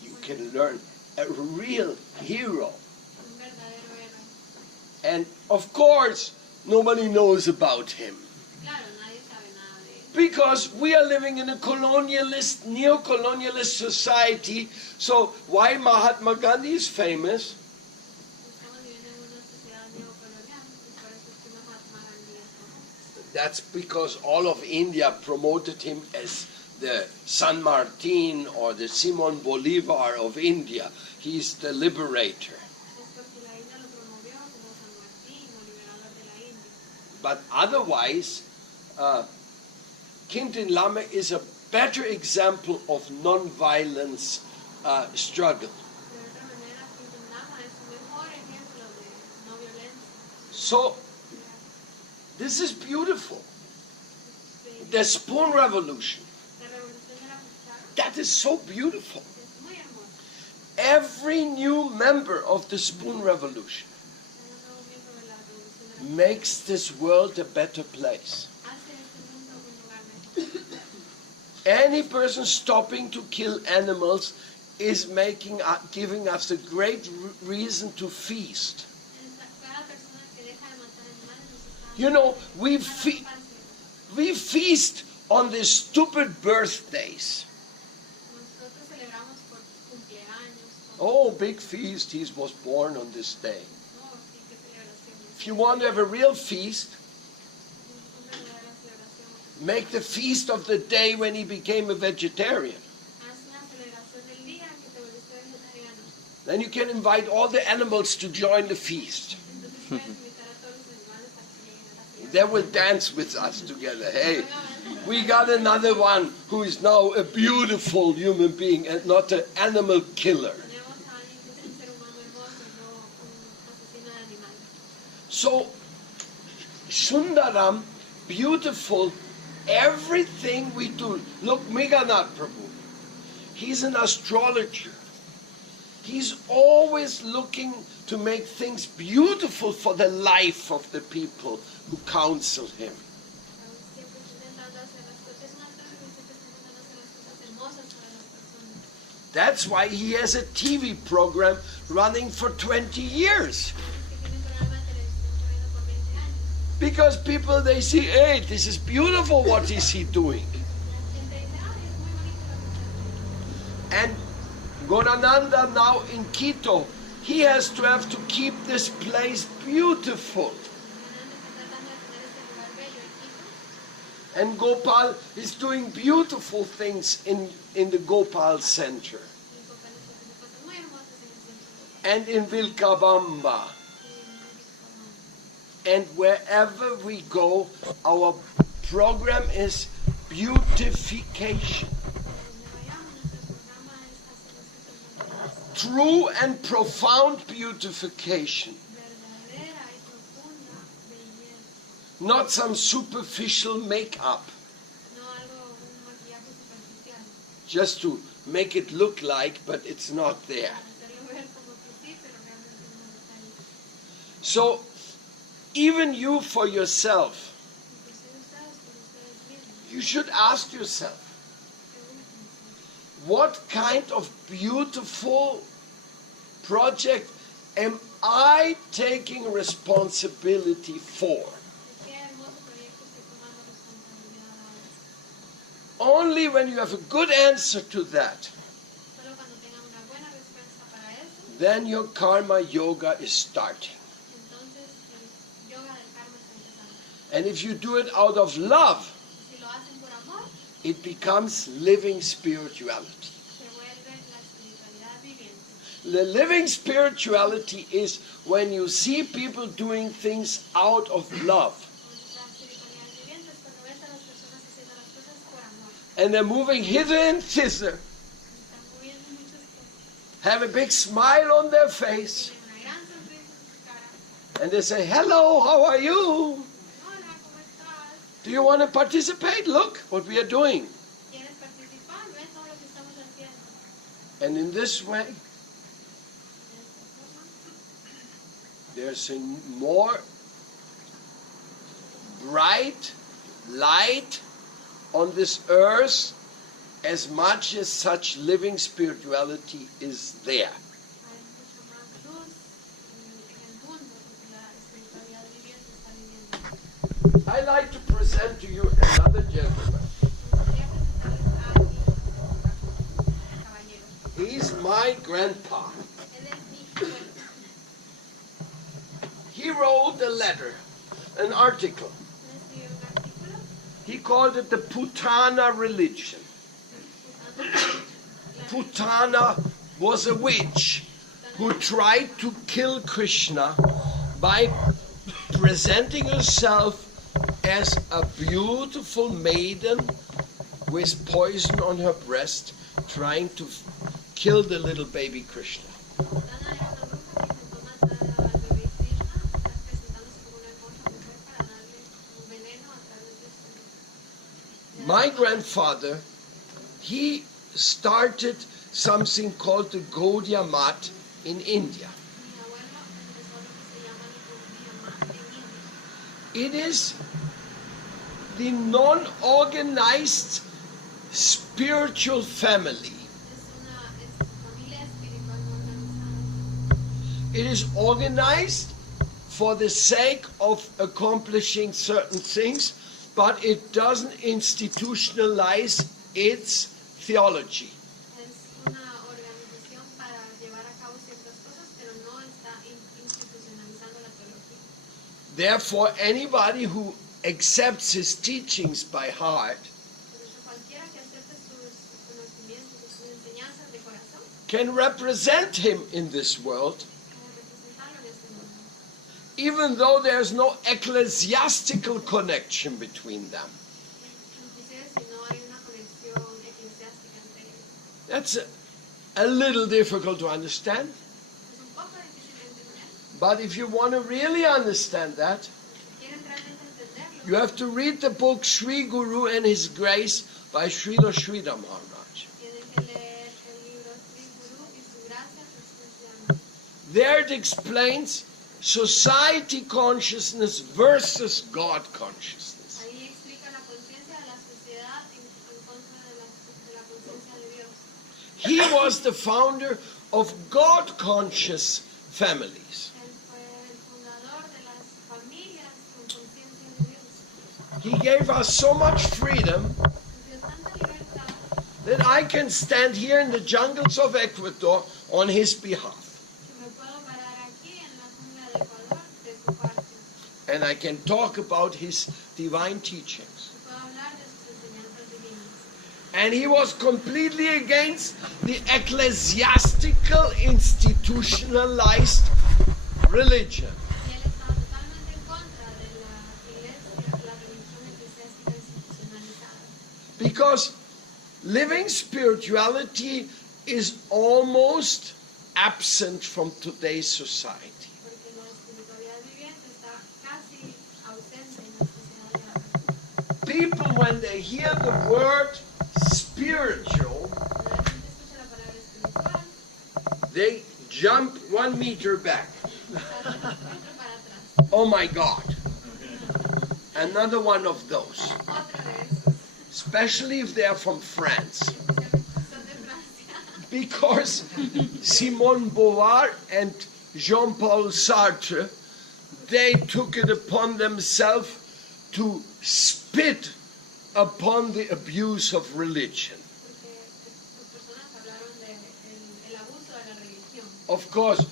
you can learn. A real hero. Un verdadero héroe. And of course, nobody knows about him. Claro, nadie sabe nada de él. Because we are living in a colonialist, neo-colonialist society. So why Mahatma Gandhi is famous? Estamos viviendo en una sociedad neocolonial y por eso es que Mahatma Gandhi es famoso. That's because all of India promoted him as the San Martin or the Simon Bolivar of India. He's the liberator. Es porque la India lo promovió como San Martín o liberador de la India. But otherwise, Quintin Lame is a better example of non-violence struggle. De otra manera, Quintin Lama es un mejor ejemplo de no violencia. So, this is beautiful. The spoon revolution, La revolución de la cuchara that is so beautiful. es muy hermosa. Every new member of the spoon revolution Cada nuevo miembro de la revolución de la makes this world a better place. hace este mundo un lugar mejor. Any person stopping to kill animals is giving us a great reason to feast. Cada persona que deja de matar animales nos está You know, we dando feast on these stupid birthdays. Nosotros celebramos por cumpleaños. Oh, big feast, he was born on this day. No, sí, qué celebración. If you want to have a real feast, Una verdadera celebración. make the feast of the day when he became a vegetarian. Haz una celebración del día que te volviste vegetariano. Then you can invite all the animals to join the feast. Entonces puedes invitar a todos los animales a que lleguen a la celebración. They will dance with us together. Hey, we got another one who is now a beautiful human being and not an animal killer. Tenemos a alguien que es un ser humano hermoso y no un asesino de animales. So, Sundaram, beautiful, everything we do. Look, Meganath Prabhu, he's an astrologer. He's always looking to make things beautiful for the life of the people who counsel him. Siempre That's why he has a TV program running for 20 years. Because people, they see, hey, this is beautiful, what is he doing? And Gorananda now in Quito, he has to have to keep this place beautiful. And Gopal is doing beautiful things in the Gopal Center. And in Vilcabamba. And wherever we go, our program is beautification. True and profound beautification. Not some superficial makeup. Just to make it look like, but it's not there. So, even you for yourself, you should ask yourself, what kind of beautiful project am I taking responsibility for? Only when you have a good answer to that, then your karma yoga is starting. And if you do it out of love, it becomes living spirituality. The living spirituality is when you see people doing things out of love. And they're moving hither and thither. Have a big smile on their face. And they say, hello, how are you? Do you want to participate? Look what we are doing. And in this way, there's a more bright light on this earth as much as such living spirituality is there. I'd like to present to you another gentleman. He's my grandpa. He wrote a letter, an article. He called it the Putana religion. Putana was a witch who tried to kill Krishna by presenting herself as a beautiful maiden with poison on her breast, trying to kill the little baby Krishna. My grandfather, he started something called the Gaudiya Math in India. It is the non-organized spiritual family. It is organized for the sake of accomplishing certain things, but it doesn't institutionalize its theology. Therefore, anybody who accepts his teachings by heart can represent him in this world, even though there's no ecclesiastical connection between them. That's a little difficult to understand. But if you want to really understand that, you have to read the book Sri Guru and His Grace by Srila Sridhar Maharaj. There it explains society consciousness versus God consciousness. He was the founder of God-conscious families. Él fue el fundador de las familias con conciencia de Dios. He gave us so much freedom Nos dio tanta libertad that I can stand here in the jungles of Ecuador on his behalf. que me puedo parar aquí en la jungla de Ecuador de su parte. And I can talk about his divine teachings. Y puedo hablar de sus enseñanzas divinas. And he was completely against the ecclesiastical, institutionalized religion. Y él estaba totalmente en contra de la iglesia, la religión eclesiástica institucionalizada. Because living spirituality is almost absent from today's society. Porque la espiritualidad viviente está casi ausente en la sociedad de ahora. People, when they hear the word spiritual, Cuando la gente escucha la palabra espiritual, they jump 1 meter back. saltan un metro para atrás. Oh my God. Another one of those. Otra de esos, Especially if they are from France. especialmente si son de Francia. Because Simone Beauvoir and Jean-Paul Sartre, they took it upon themselves to spit upon the abuse of religion. Porque estas personas hablaron del abuso de la religión. Of course,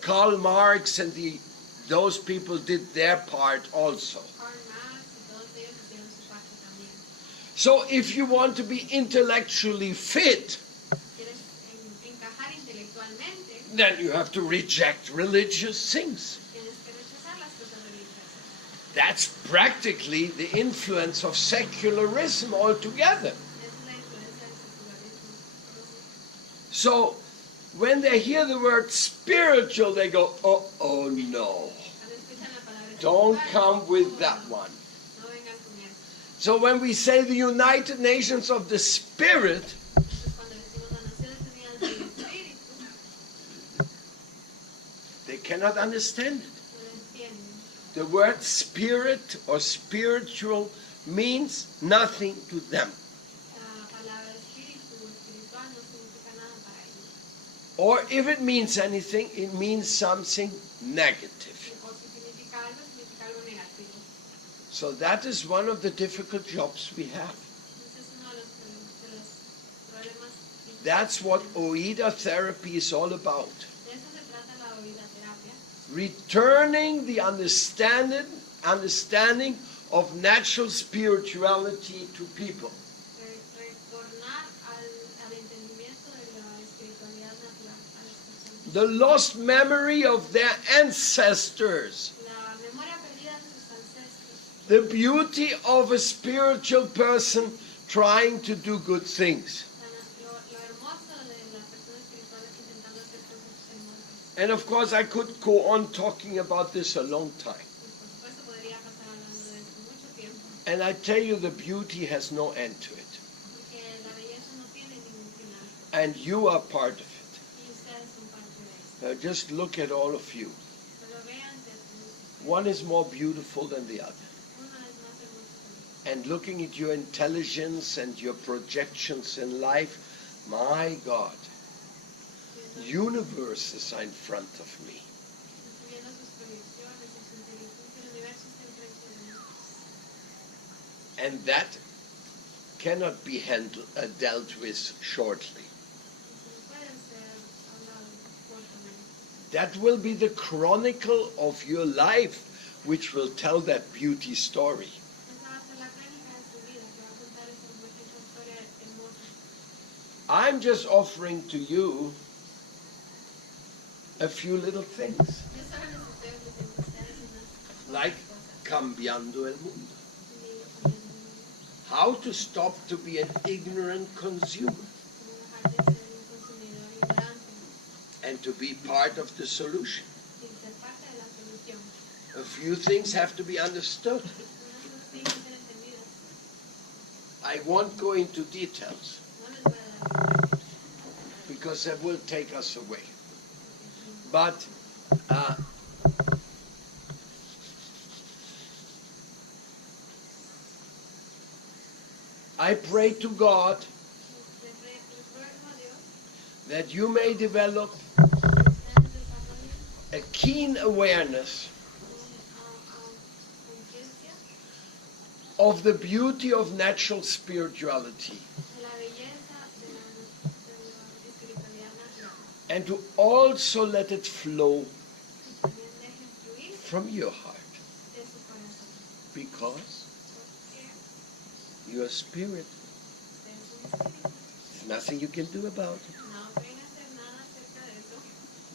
Karl Marx and those people did their part also. Karl Marx y todos ellos hicieron su parte también. So if you want to be intellectually fit, Quieres encajar intelectualmente, then you have to reject religious things. tienes que rechazar las cosas religiosas. That's practically the influence of secularism altogether. Esa es la influencia del secularismo. So when they hear the word spiritual, they go, oh no, Cuando escuchan la palabra don't espiritual, come with that one. no vengan con eso. So when we say the United Nations of the Spirit, Entonces cuando decimos las Naciones Unidas del Espíritu, they cannot understand it. no lo entienden. The word spirit or spiritual means nothing to them. La palabra espíritu o espiritual no significa nada para ellos. Or if it means anything, it means something negative. O si significa algo negativo. So that is one of the difficult jobs we have. Entonces es uno de los problemas. That's what Oida therapy is all about. De eso se trata la oída terapia. Returning the understanding of natural spirituality to people. Retornar al entendimiento de la espiritualidad natural a las personas. The lost memory of their ancestors. La memoria perdida de sus ancestros. The beauty of a spiritual person trying to do good things. Lo hermoso de la persona espiritual es intentando hacer cosas hermosas. And of course I could go on talking about this a long time. Y por supuesto podría pasar hablando de esto mucho tiempo. And I tell you, the beauty has no end to it. Porque la belleza no tiene ningún final. And you are part of it. Y ustedes son parte de eso. Just look at all of you. Solo vean que One is more beautiful than the other. uno es más hermoso que el otro. And looking at your intelligence and your projections in life, my God, universes are in front of me. Estoy viendo sus proyecciones y su inteligencia. El universo está enfrente de mí. And that cannot be dealt with shortly. No puede ser hablado cortamente. That will be the chronicle of your life, which will tell that beauty story. Esa va a ser la crónica de su vida, que va a contar esa historia hermosa. I'm just offering to you a few little things, Yo solo necesito ofrecer a ustedes unas like cosas. cambiando el mundo. Y cambiando el mundo. How to stop to be an ignorant consumer Como dejar de ser un consumidor ignorante and to be part of the solution. y ser parte de la solución. A few things have to be understood. Unas cosas tienen que ser entendidas. I won't go into details No les voy a dar detalles, because that will take us away. But I pray to God le ruego a Dios that you may develop ustedes desarrollen a keen awareness conciencia of the beauty of natural spirituality, de la belleza de la espiritualidad natural. and to also let it flow Y también dejen fluir from your heart, de su corazón. because Porque your spirit, usted es un espíritu. there's nothing you can do about it. No pueden hacer nada acerca de eso.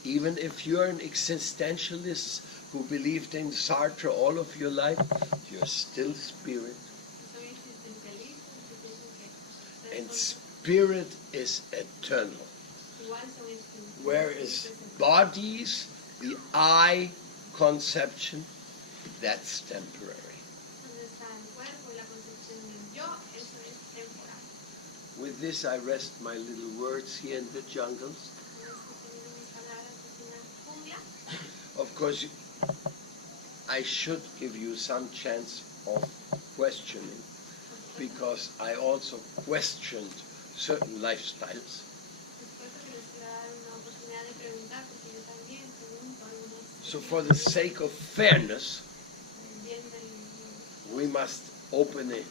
Even if you're an existentialist who believed in Sartre all of your life, you're still spirit. Son existencialistas que piensan que And ustedes son spirit is eternal. igual son espíritus. Whereas bodies, the I conception, that's temporary. Donde está el cuerpo y la concepción del yo, eso es temporal. With this I rest my little words here in the jungles. Con esto termino mis palabras aquí en la jungla. Of course, I should give you some chance of questioning, because I also questioned certain lifestyles. Supuesto que les quiero dar una oportunidad de preguntar, porque yo también pregunto algunas So for the sake of fairness, el bien del we must open a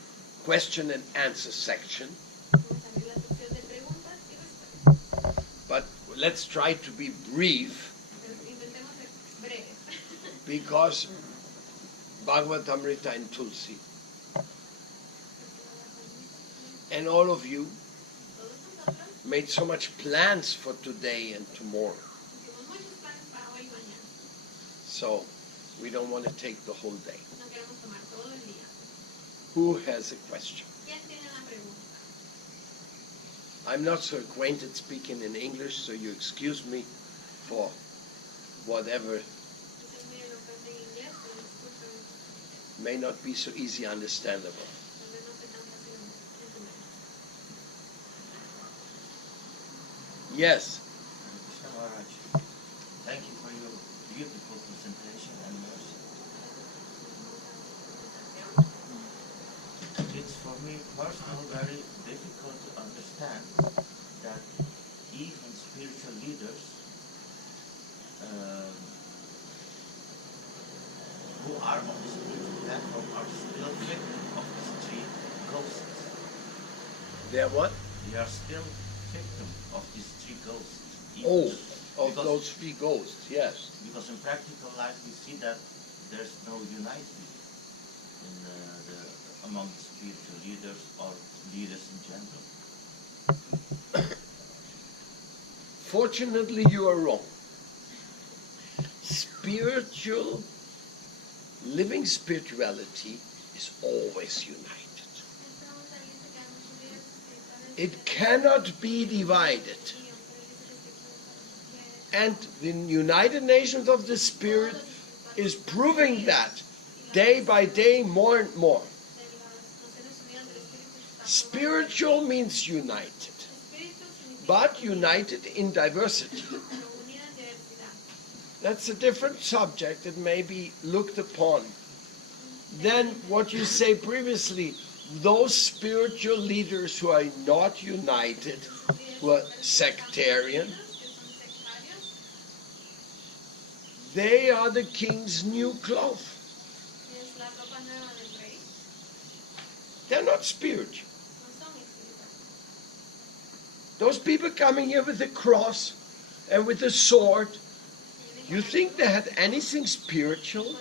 question and answer section, vamos a abrir la sección de preguntas y respuestas. but let's try to be brief, Pero intentemos ser breves. because Bhagavatamrita and Tulsi and all of you Todos nosotros made so much plans for today and tomorrow, hicimos muchos planes para hoy y mañana. so we don't want to take the whole day. No queremos tomar todo el día. Who has a question? ¿Quién tiene una pregunta? I'm not so acquainted speaking in English, so you excuse me for whatever Yo soy muy elocuente en inglés, pero disculpen, may not be so easy understandable. tal vez no sea tan fácil entender. Yes. Krishna Maharaj, thank you for your beautiful presentation and mercy. It's for me personally very difficult to understand that even spiritual leaders who are on the spiritual platform are still victims of these three ghosts. They're what? They are still victims of these three ghosts. Oh, of Because- those three ghosts, yes. Because in practical life we see that there's no unity in among spiritual leaders or leaders in general. Fortunately, you are wrong. Spiritual, living spirituality is always united. Esta pregunta dice que hay muchos líderes espirituales It cannot be divided. y aunque líderes espirituales And the United Nations of the Spirit is proving that day by day more and more. Spiritual means united, but united in diversity. That's a different subject. It may be looked upon. Then what you say previously, those spiritual leaders who are not united, who are sectarian, they are the king's new cloth. They're not spiritual. Those people coming here with the cross and with the sword, you think they had anything spiritual?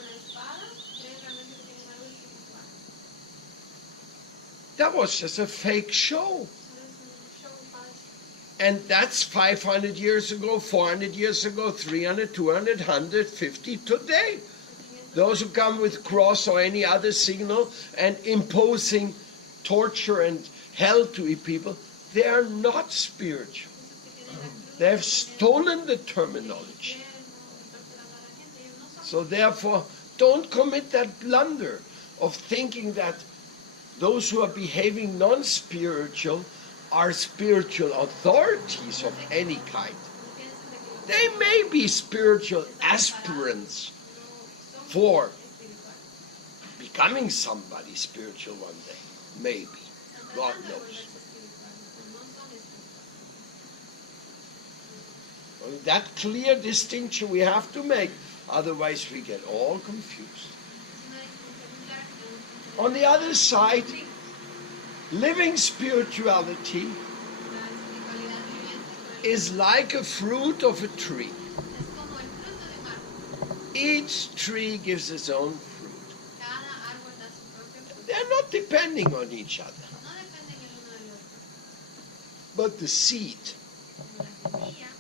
That was just a fake show. And that's 500 years ago, 400 years ago, 300, 200, 150 today. Those who come with cross or any other signal and imposing torture and hell to people, they are not spiritual. They have stolen the terminology. So therefore, don't commit that blunder of thinking that those who are behaving non-spiritual are spiritual authorities of any kind. They may be spiritual aspirants for becoming somebody spiritual one day. Maybe. God knows. That clear distinction we have to make, otherwise we get all confused. On the other side, living spirituality is like a fruit of a tree. Each tree gives its own fruit. They're not depending on each other. But the seed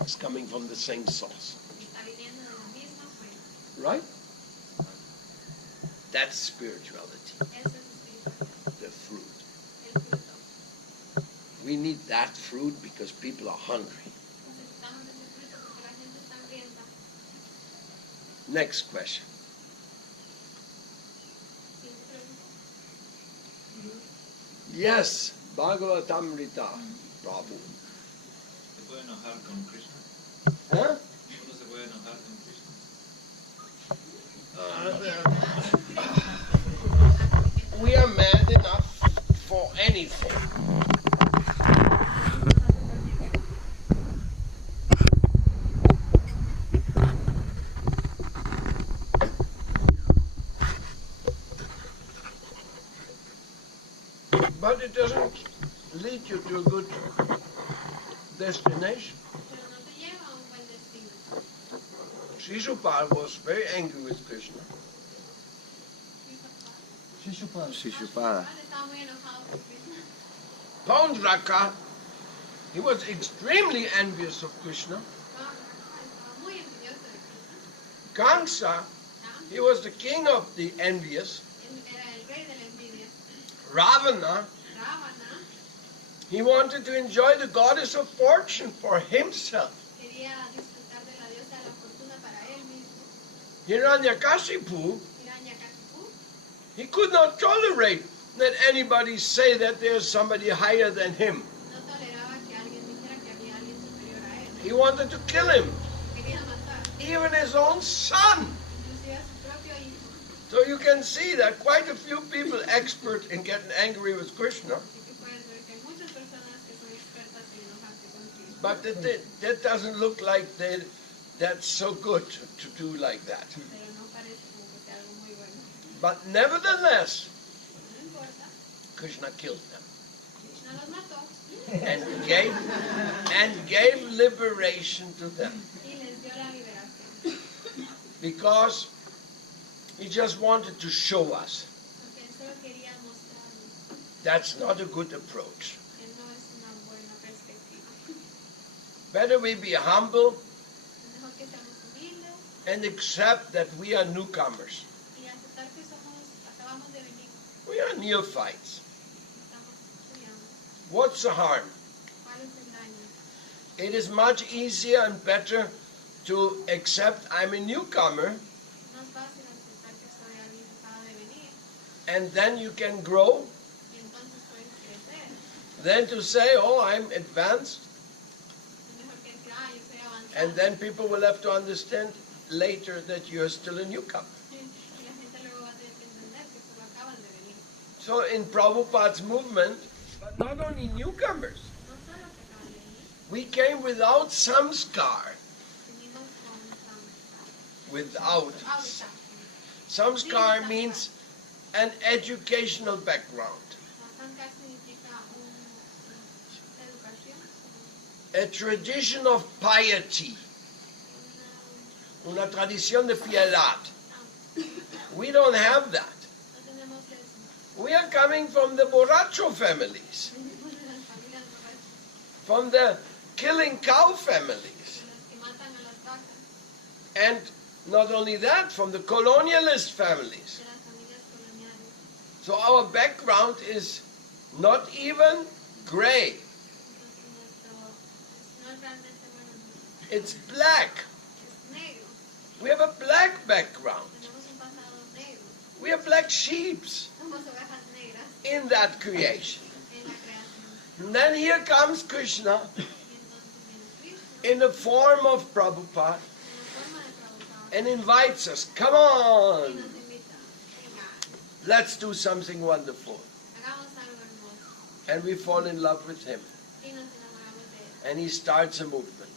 is coming from the same source. Right? That's spirituality. The fruit. We need that fruit because people are hungry. Next question. Yes, Bhagavatamrita, Prabhu. ¿Se puede enojar con Krishna? Huh? ¿Uno se puede enojar con Krishna? We are mad enough for anything. But it doesn't lead you to a good destination. Shishupal was very angry with Krishna. Shishupada. Paundraka, he was extremely envious of Krishna. Kamsa, he was the king of the envious. Ravana, he wanted to enjoy the goddess of fortune for himself. Hiranyakashipu, he could not tolerate that anybody say that there's somebody higher than him. He wanted to kill him, even his own son. So you can see that quite a few people expert in getting angry with Krishna. But that doesn't look like that's so good to do like that. But nevertheless, Krishna killed them and gave liberation to them, because he just wanted to show us that's not a good approach. Better we be humble and accept that we are newcomers. We are neophytes. What's the harm? It is much easier and better to accept I'm a newcomer, and then you can grow, than to say, oh, I'm advanced, and then people will have to understand later that you're still a newcomer. So in Prabhupada's movement, but not only newcomers, we came without samskar. Without. Samskar means an educational background. A tradition of piety. Una tradición de piedad. We don't have that. We are coming from the borracho families, from the killing cow families, and not only that, from the colonialist families. So our background is not even gray. It's black. We have a black background. We are black sheeps in that creation. And then here comes Krishna in the form of Prabhupada and invites us, come on, let's do something wonderful. And we fall in love with him. And he starts a movement.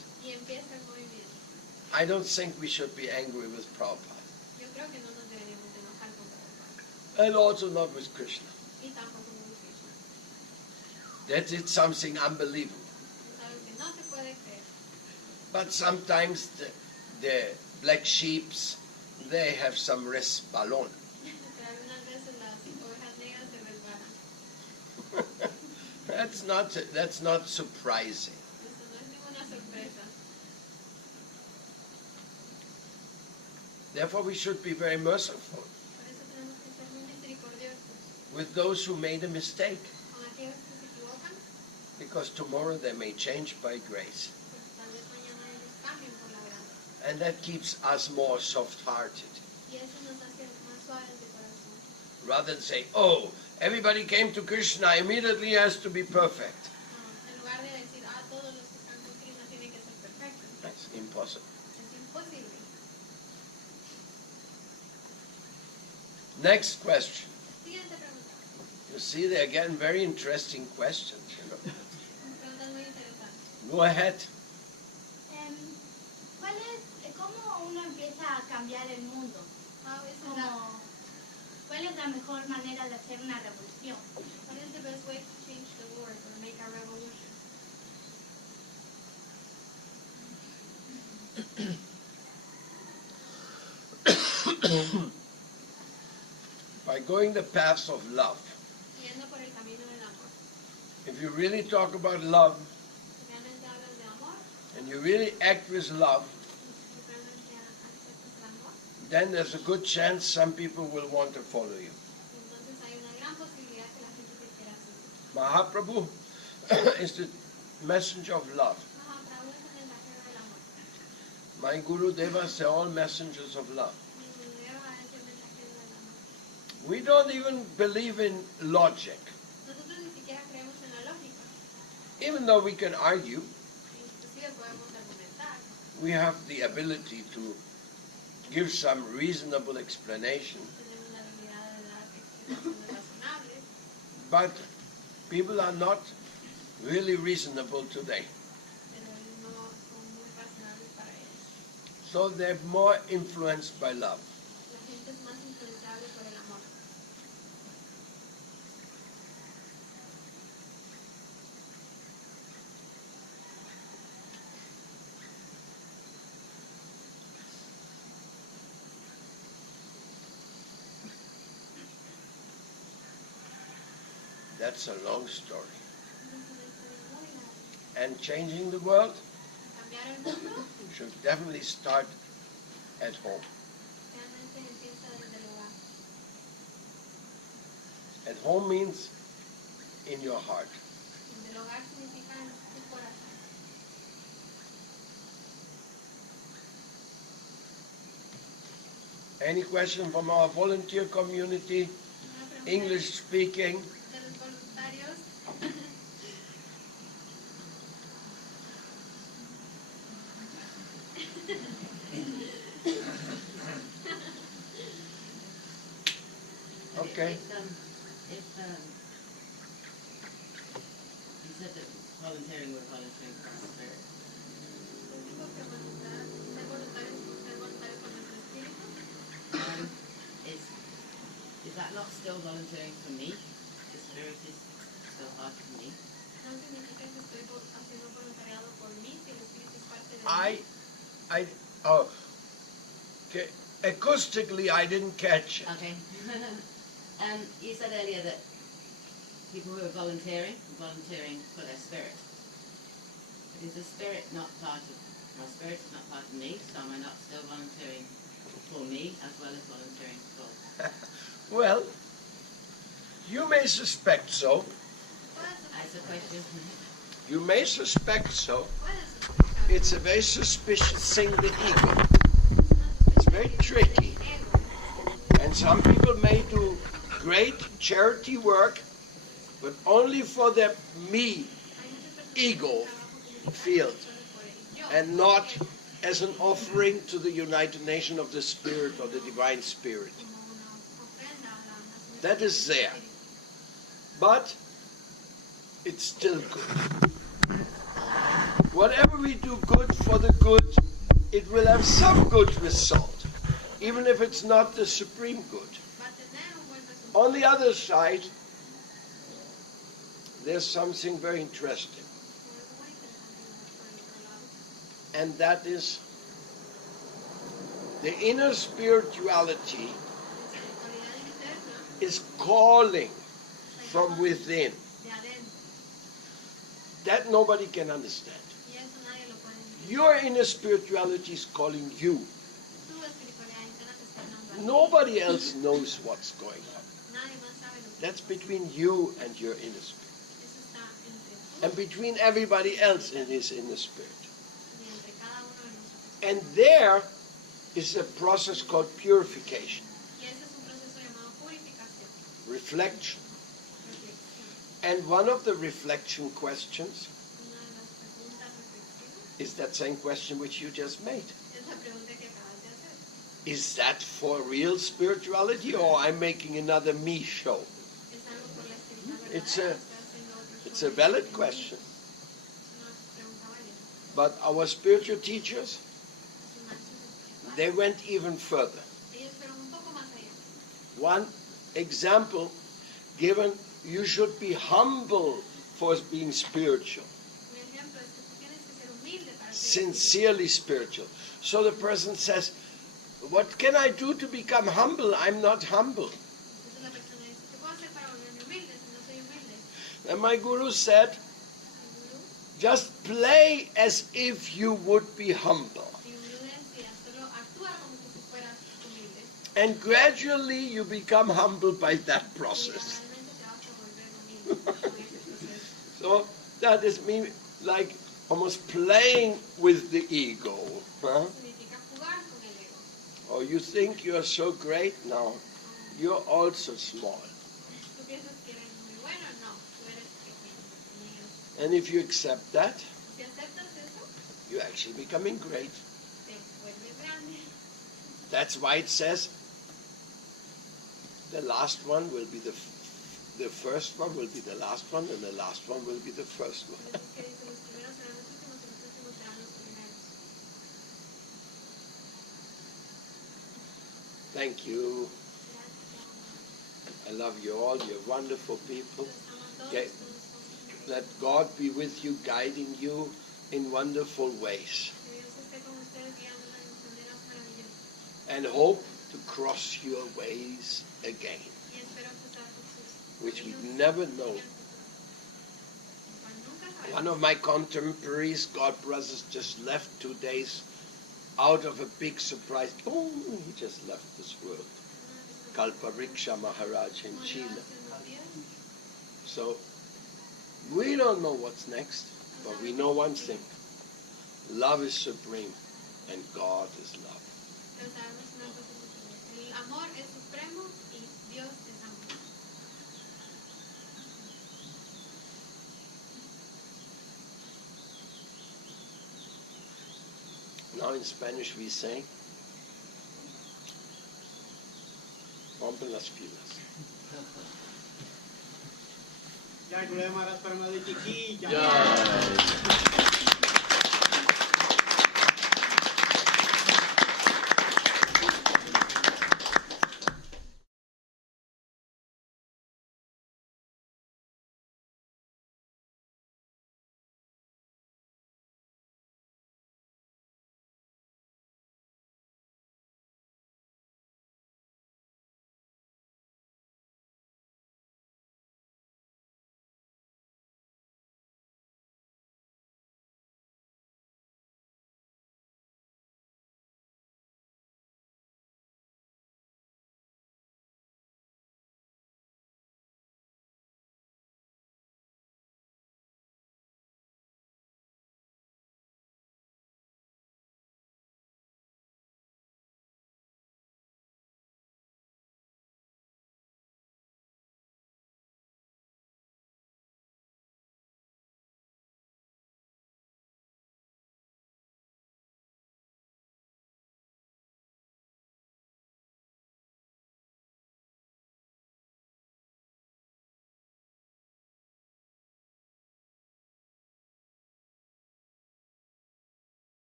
I don't think we should be angry with Prabhupada. Yo creo que no nos deberíamos de enojar con Prabhupada. And also not with Krishna. Y tampoco con Krishna. That is something unbelievable. Es algo que no se puede creer. But sometimes the black sheeps, they have some resbalón. Pero algunas veces las ovejas negras se resbalan. That's not surprising. Eso no es ninguna sorpresa. Therefore, we should be very merciful Por eso tenemos que ser muy misericordiosos with those who made a mistake, con aquellos que se equivocan, because tomorrow they may change by grace. porque tal vez mañana ellos cambien por la gracia. And that keeps us more soft-hearted, Y eso nos hace más suaves de corazón. rather than say, oh, everybody came to Krishna, immediately has to be perfect. En lugar de decir, todos los que están con Krishna tienen que ser perfectos. That's impossible. Es imposible. Next question. Siguiente pregunta. You see, they're getting very interesting questions, you know. Preguntas muy interesantes. Go ahead. ¿Cómo uno empieza a cambiar el mundo? ¿Cuál es la mejor manera de hacer una revolución? What is the best way to change the world or make a revolution? By going the path of love. Yendo por el camino del amor. If you really talk about love, Si realmente hablas de amor, and you really act with love, si realmente aceptas el amor, then there's a good chance some people will want to follow you. entonces hay una gran posibilidad que la gente te quiera seguir. Mahaprabhu is the messenger of love. Mahaprabhu es el mensajero del amor. My Guru Devas, they're all messengers of love. Mi Gurudeva es el mensajero del amor. We don't even believe in logic, Nosotros ni siquiera creemos en la lógica. even though we can argue. Inclusive podemos argumentar. We have the ability to give some reasonable explanation, Tenemos la habilidad de dar explicaciones razonables. but people are not really reasonable today. Pero no son muy razonables para ellos. So they're more influenced by love. La gente es más influenciable por el amor. That's a long story. Es una historia muy larga. And changing the world Cambiar el mundo should definitely start at home. realmente empieza desde el hogar. At home means in your heart. Desde el hogar significa en tu corazón. Any question from our volunteer community, Una pregunta English speaking? de los voluntarios. Okay. You said that volunteering was volunteering for our spirit. Dijo que ser voluntarios por ser voluntarios con nuestro espíritu. Is that not still volunteering for me? The spirit is still part of me. No significa que estoy haciendo voluntariado por mí, si el espíritu es parte de mí. Okay. Acoustically, I didn't catch it. Okay. You said earlier that people who are volunteering for their spirit. But is the spirit not part of my spirit? Is not part of me? So am I not still volunteering for me as well as volunteering for? Well, you may suspect so. That's a question. You may suspect so. Puedes sospechar. It's a very suspicious thing, the ego. It's very tricky. And some people may do great charity work, but only for the me ego field, and not as an offering to the United Nation of the Spirit or the Divine Spirit. That is there. But it's still good. Whatever we do good for the good it will have some good result, even if it's not the supreme good. va a tener un buen resultado. On the other side, there's something very interesting, Pero es muy interesante por el otro lado. and that is the inner spirituality La espiritualidad interna is calling está from llamando within. de adentro. That nobody can understand. Y eso nadie lo puede entender. Your inner spirituality is calling you. Tu espiritualidad interna te está hablando a ti. Nobody else knows what's going on. Nadie más sabe lo que That's between you and your inner spirit, eso está entre tú and between everybody else in his inner spirit. y entre cada uno de nosotros. And there is a process called purification, Y ese es un proceso llamado purificación, reflection. reflexión. And one of the reflection questions Una de las preguntas reflexivas is that same question which you just made. es la pregunta que acabas de hacer. Is that for real spirituality, or I'm making another me show? ¿Es algo por la espiritualidad It's verdadera a- o estás haciendo otro It's show a de valid ti? question. Es una pregunta válida. But our spiritual teachers, Los maestros espirituales, they went even further. ellos fueron un poco más allá. One example given, you should be humble for being spiritual, Un ejemplo es que tú tienes que ser humilde para ser sincerely spiritual. So the person says, what can I do to become humble? I'm not humble. Entonces la persona dice, ¿qué puedo hacer para volverme humilde si no soy humilde? And my guru said, Mi gurú, just play as if you would be humble. mi gurú decía, solo actúa como si tú fueras humilde And gradually you become humble by that y process. realmente te vas a volver humilde con ese proceso. So that is me like almost playing with the ego. Huh? Significa jugar con el ego. Oh, you think you're so great? No, you're also small. ¿Tú piensas que eres muy bueno? No, tú eres pequeño. And if you accept that, Si aceptas eso, you're actually becoming great. te vuelves grande. That's why it says the last one will be the first one will be the last one, and the last one will be the first one. Por eso es que dice, los primeros serán los últimos y los últimos serán los primeros. Thank you. Gracias. I love you all. You're wonderful people. Los amo a todos, Okay. todos son increíbles. Let God be with you, guiding you in wonderful ways. Que Dios esté con ustedes guiándolos de maneras maravillosas. And hope to cross your ways again, Y espero cruzar con sus which we caminos never en know. el futuro. Cual nunca sabemos. One of my contemporaries, God brothers, just left 2 days out of a big surprise. Oh, he just left this world. Kalpariksha Maharaj in Murió Chile. hace unos días. So we don't know what's next, but we know one thing. Love is supreme and God is love. Pero sabemos una cosa suprema. El amor es supremo y Dios es amor. Now in Spanish we say, rompen las pilas. Jai Guru Maharaj Paramadvaiti Ki Jai. Jai.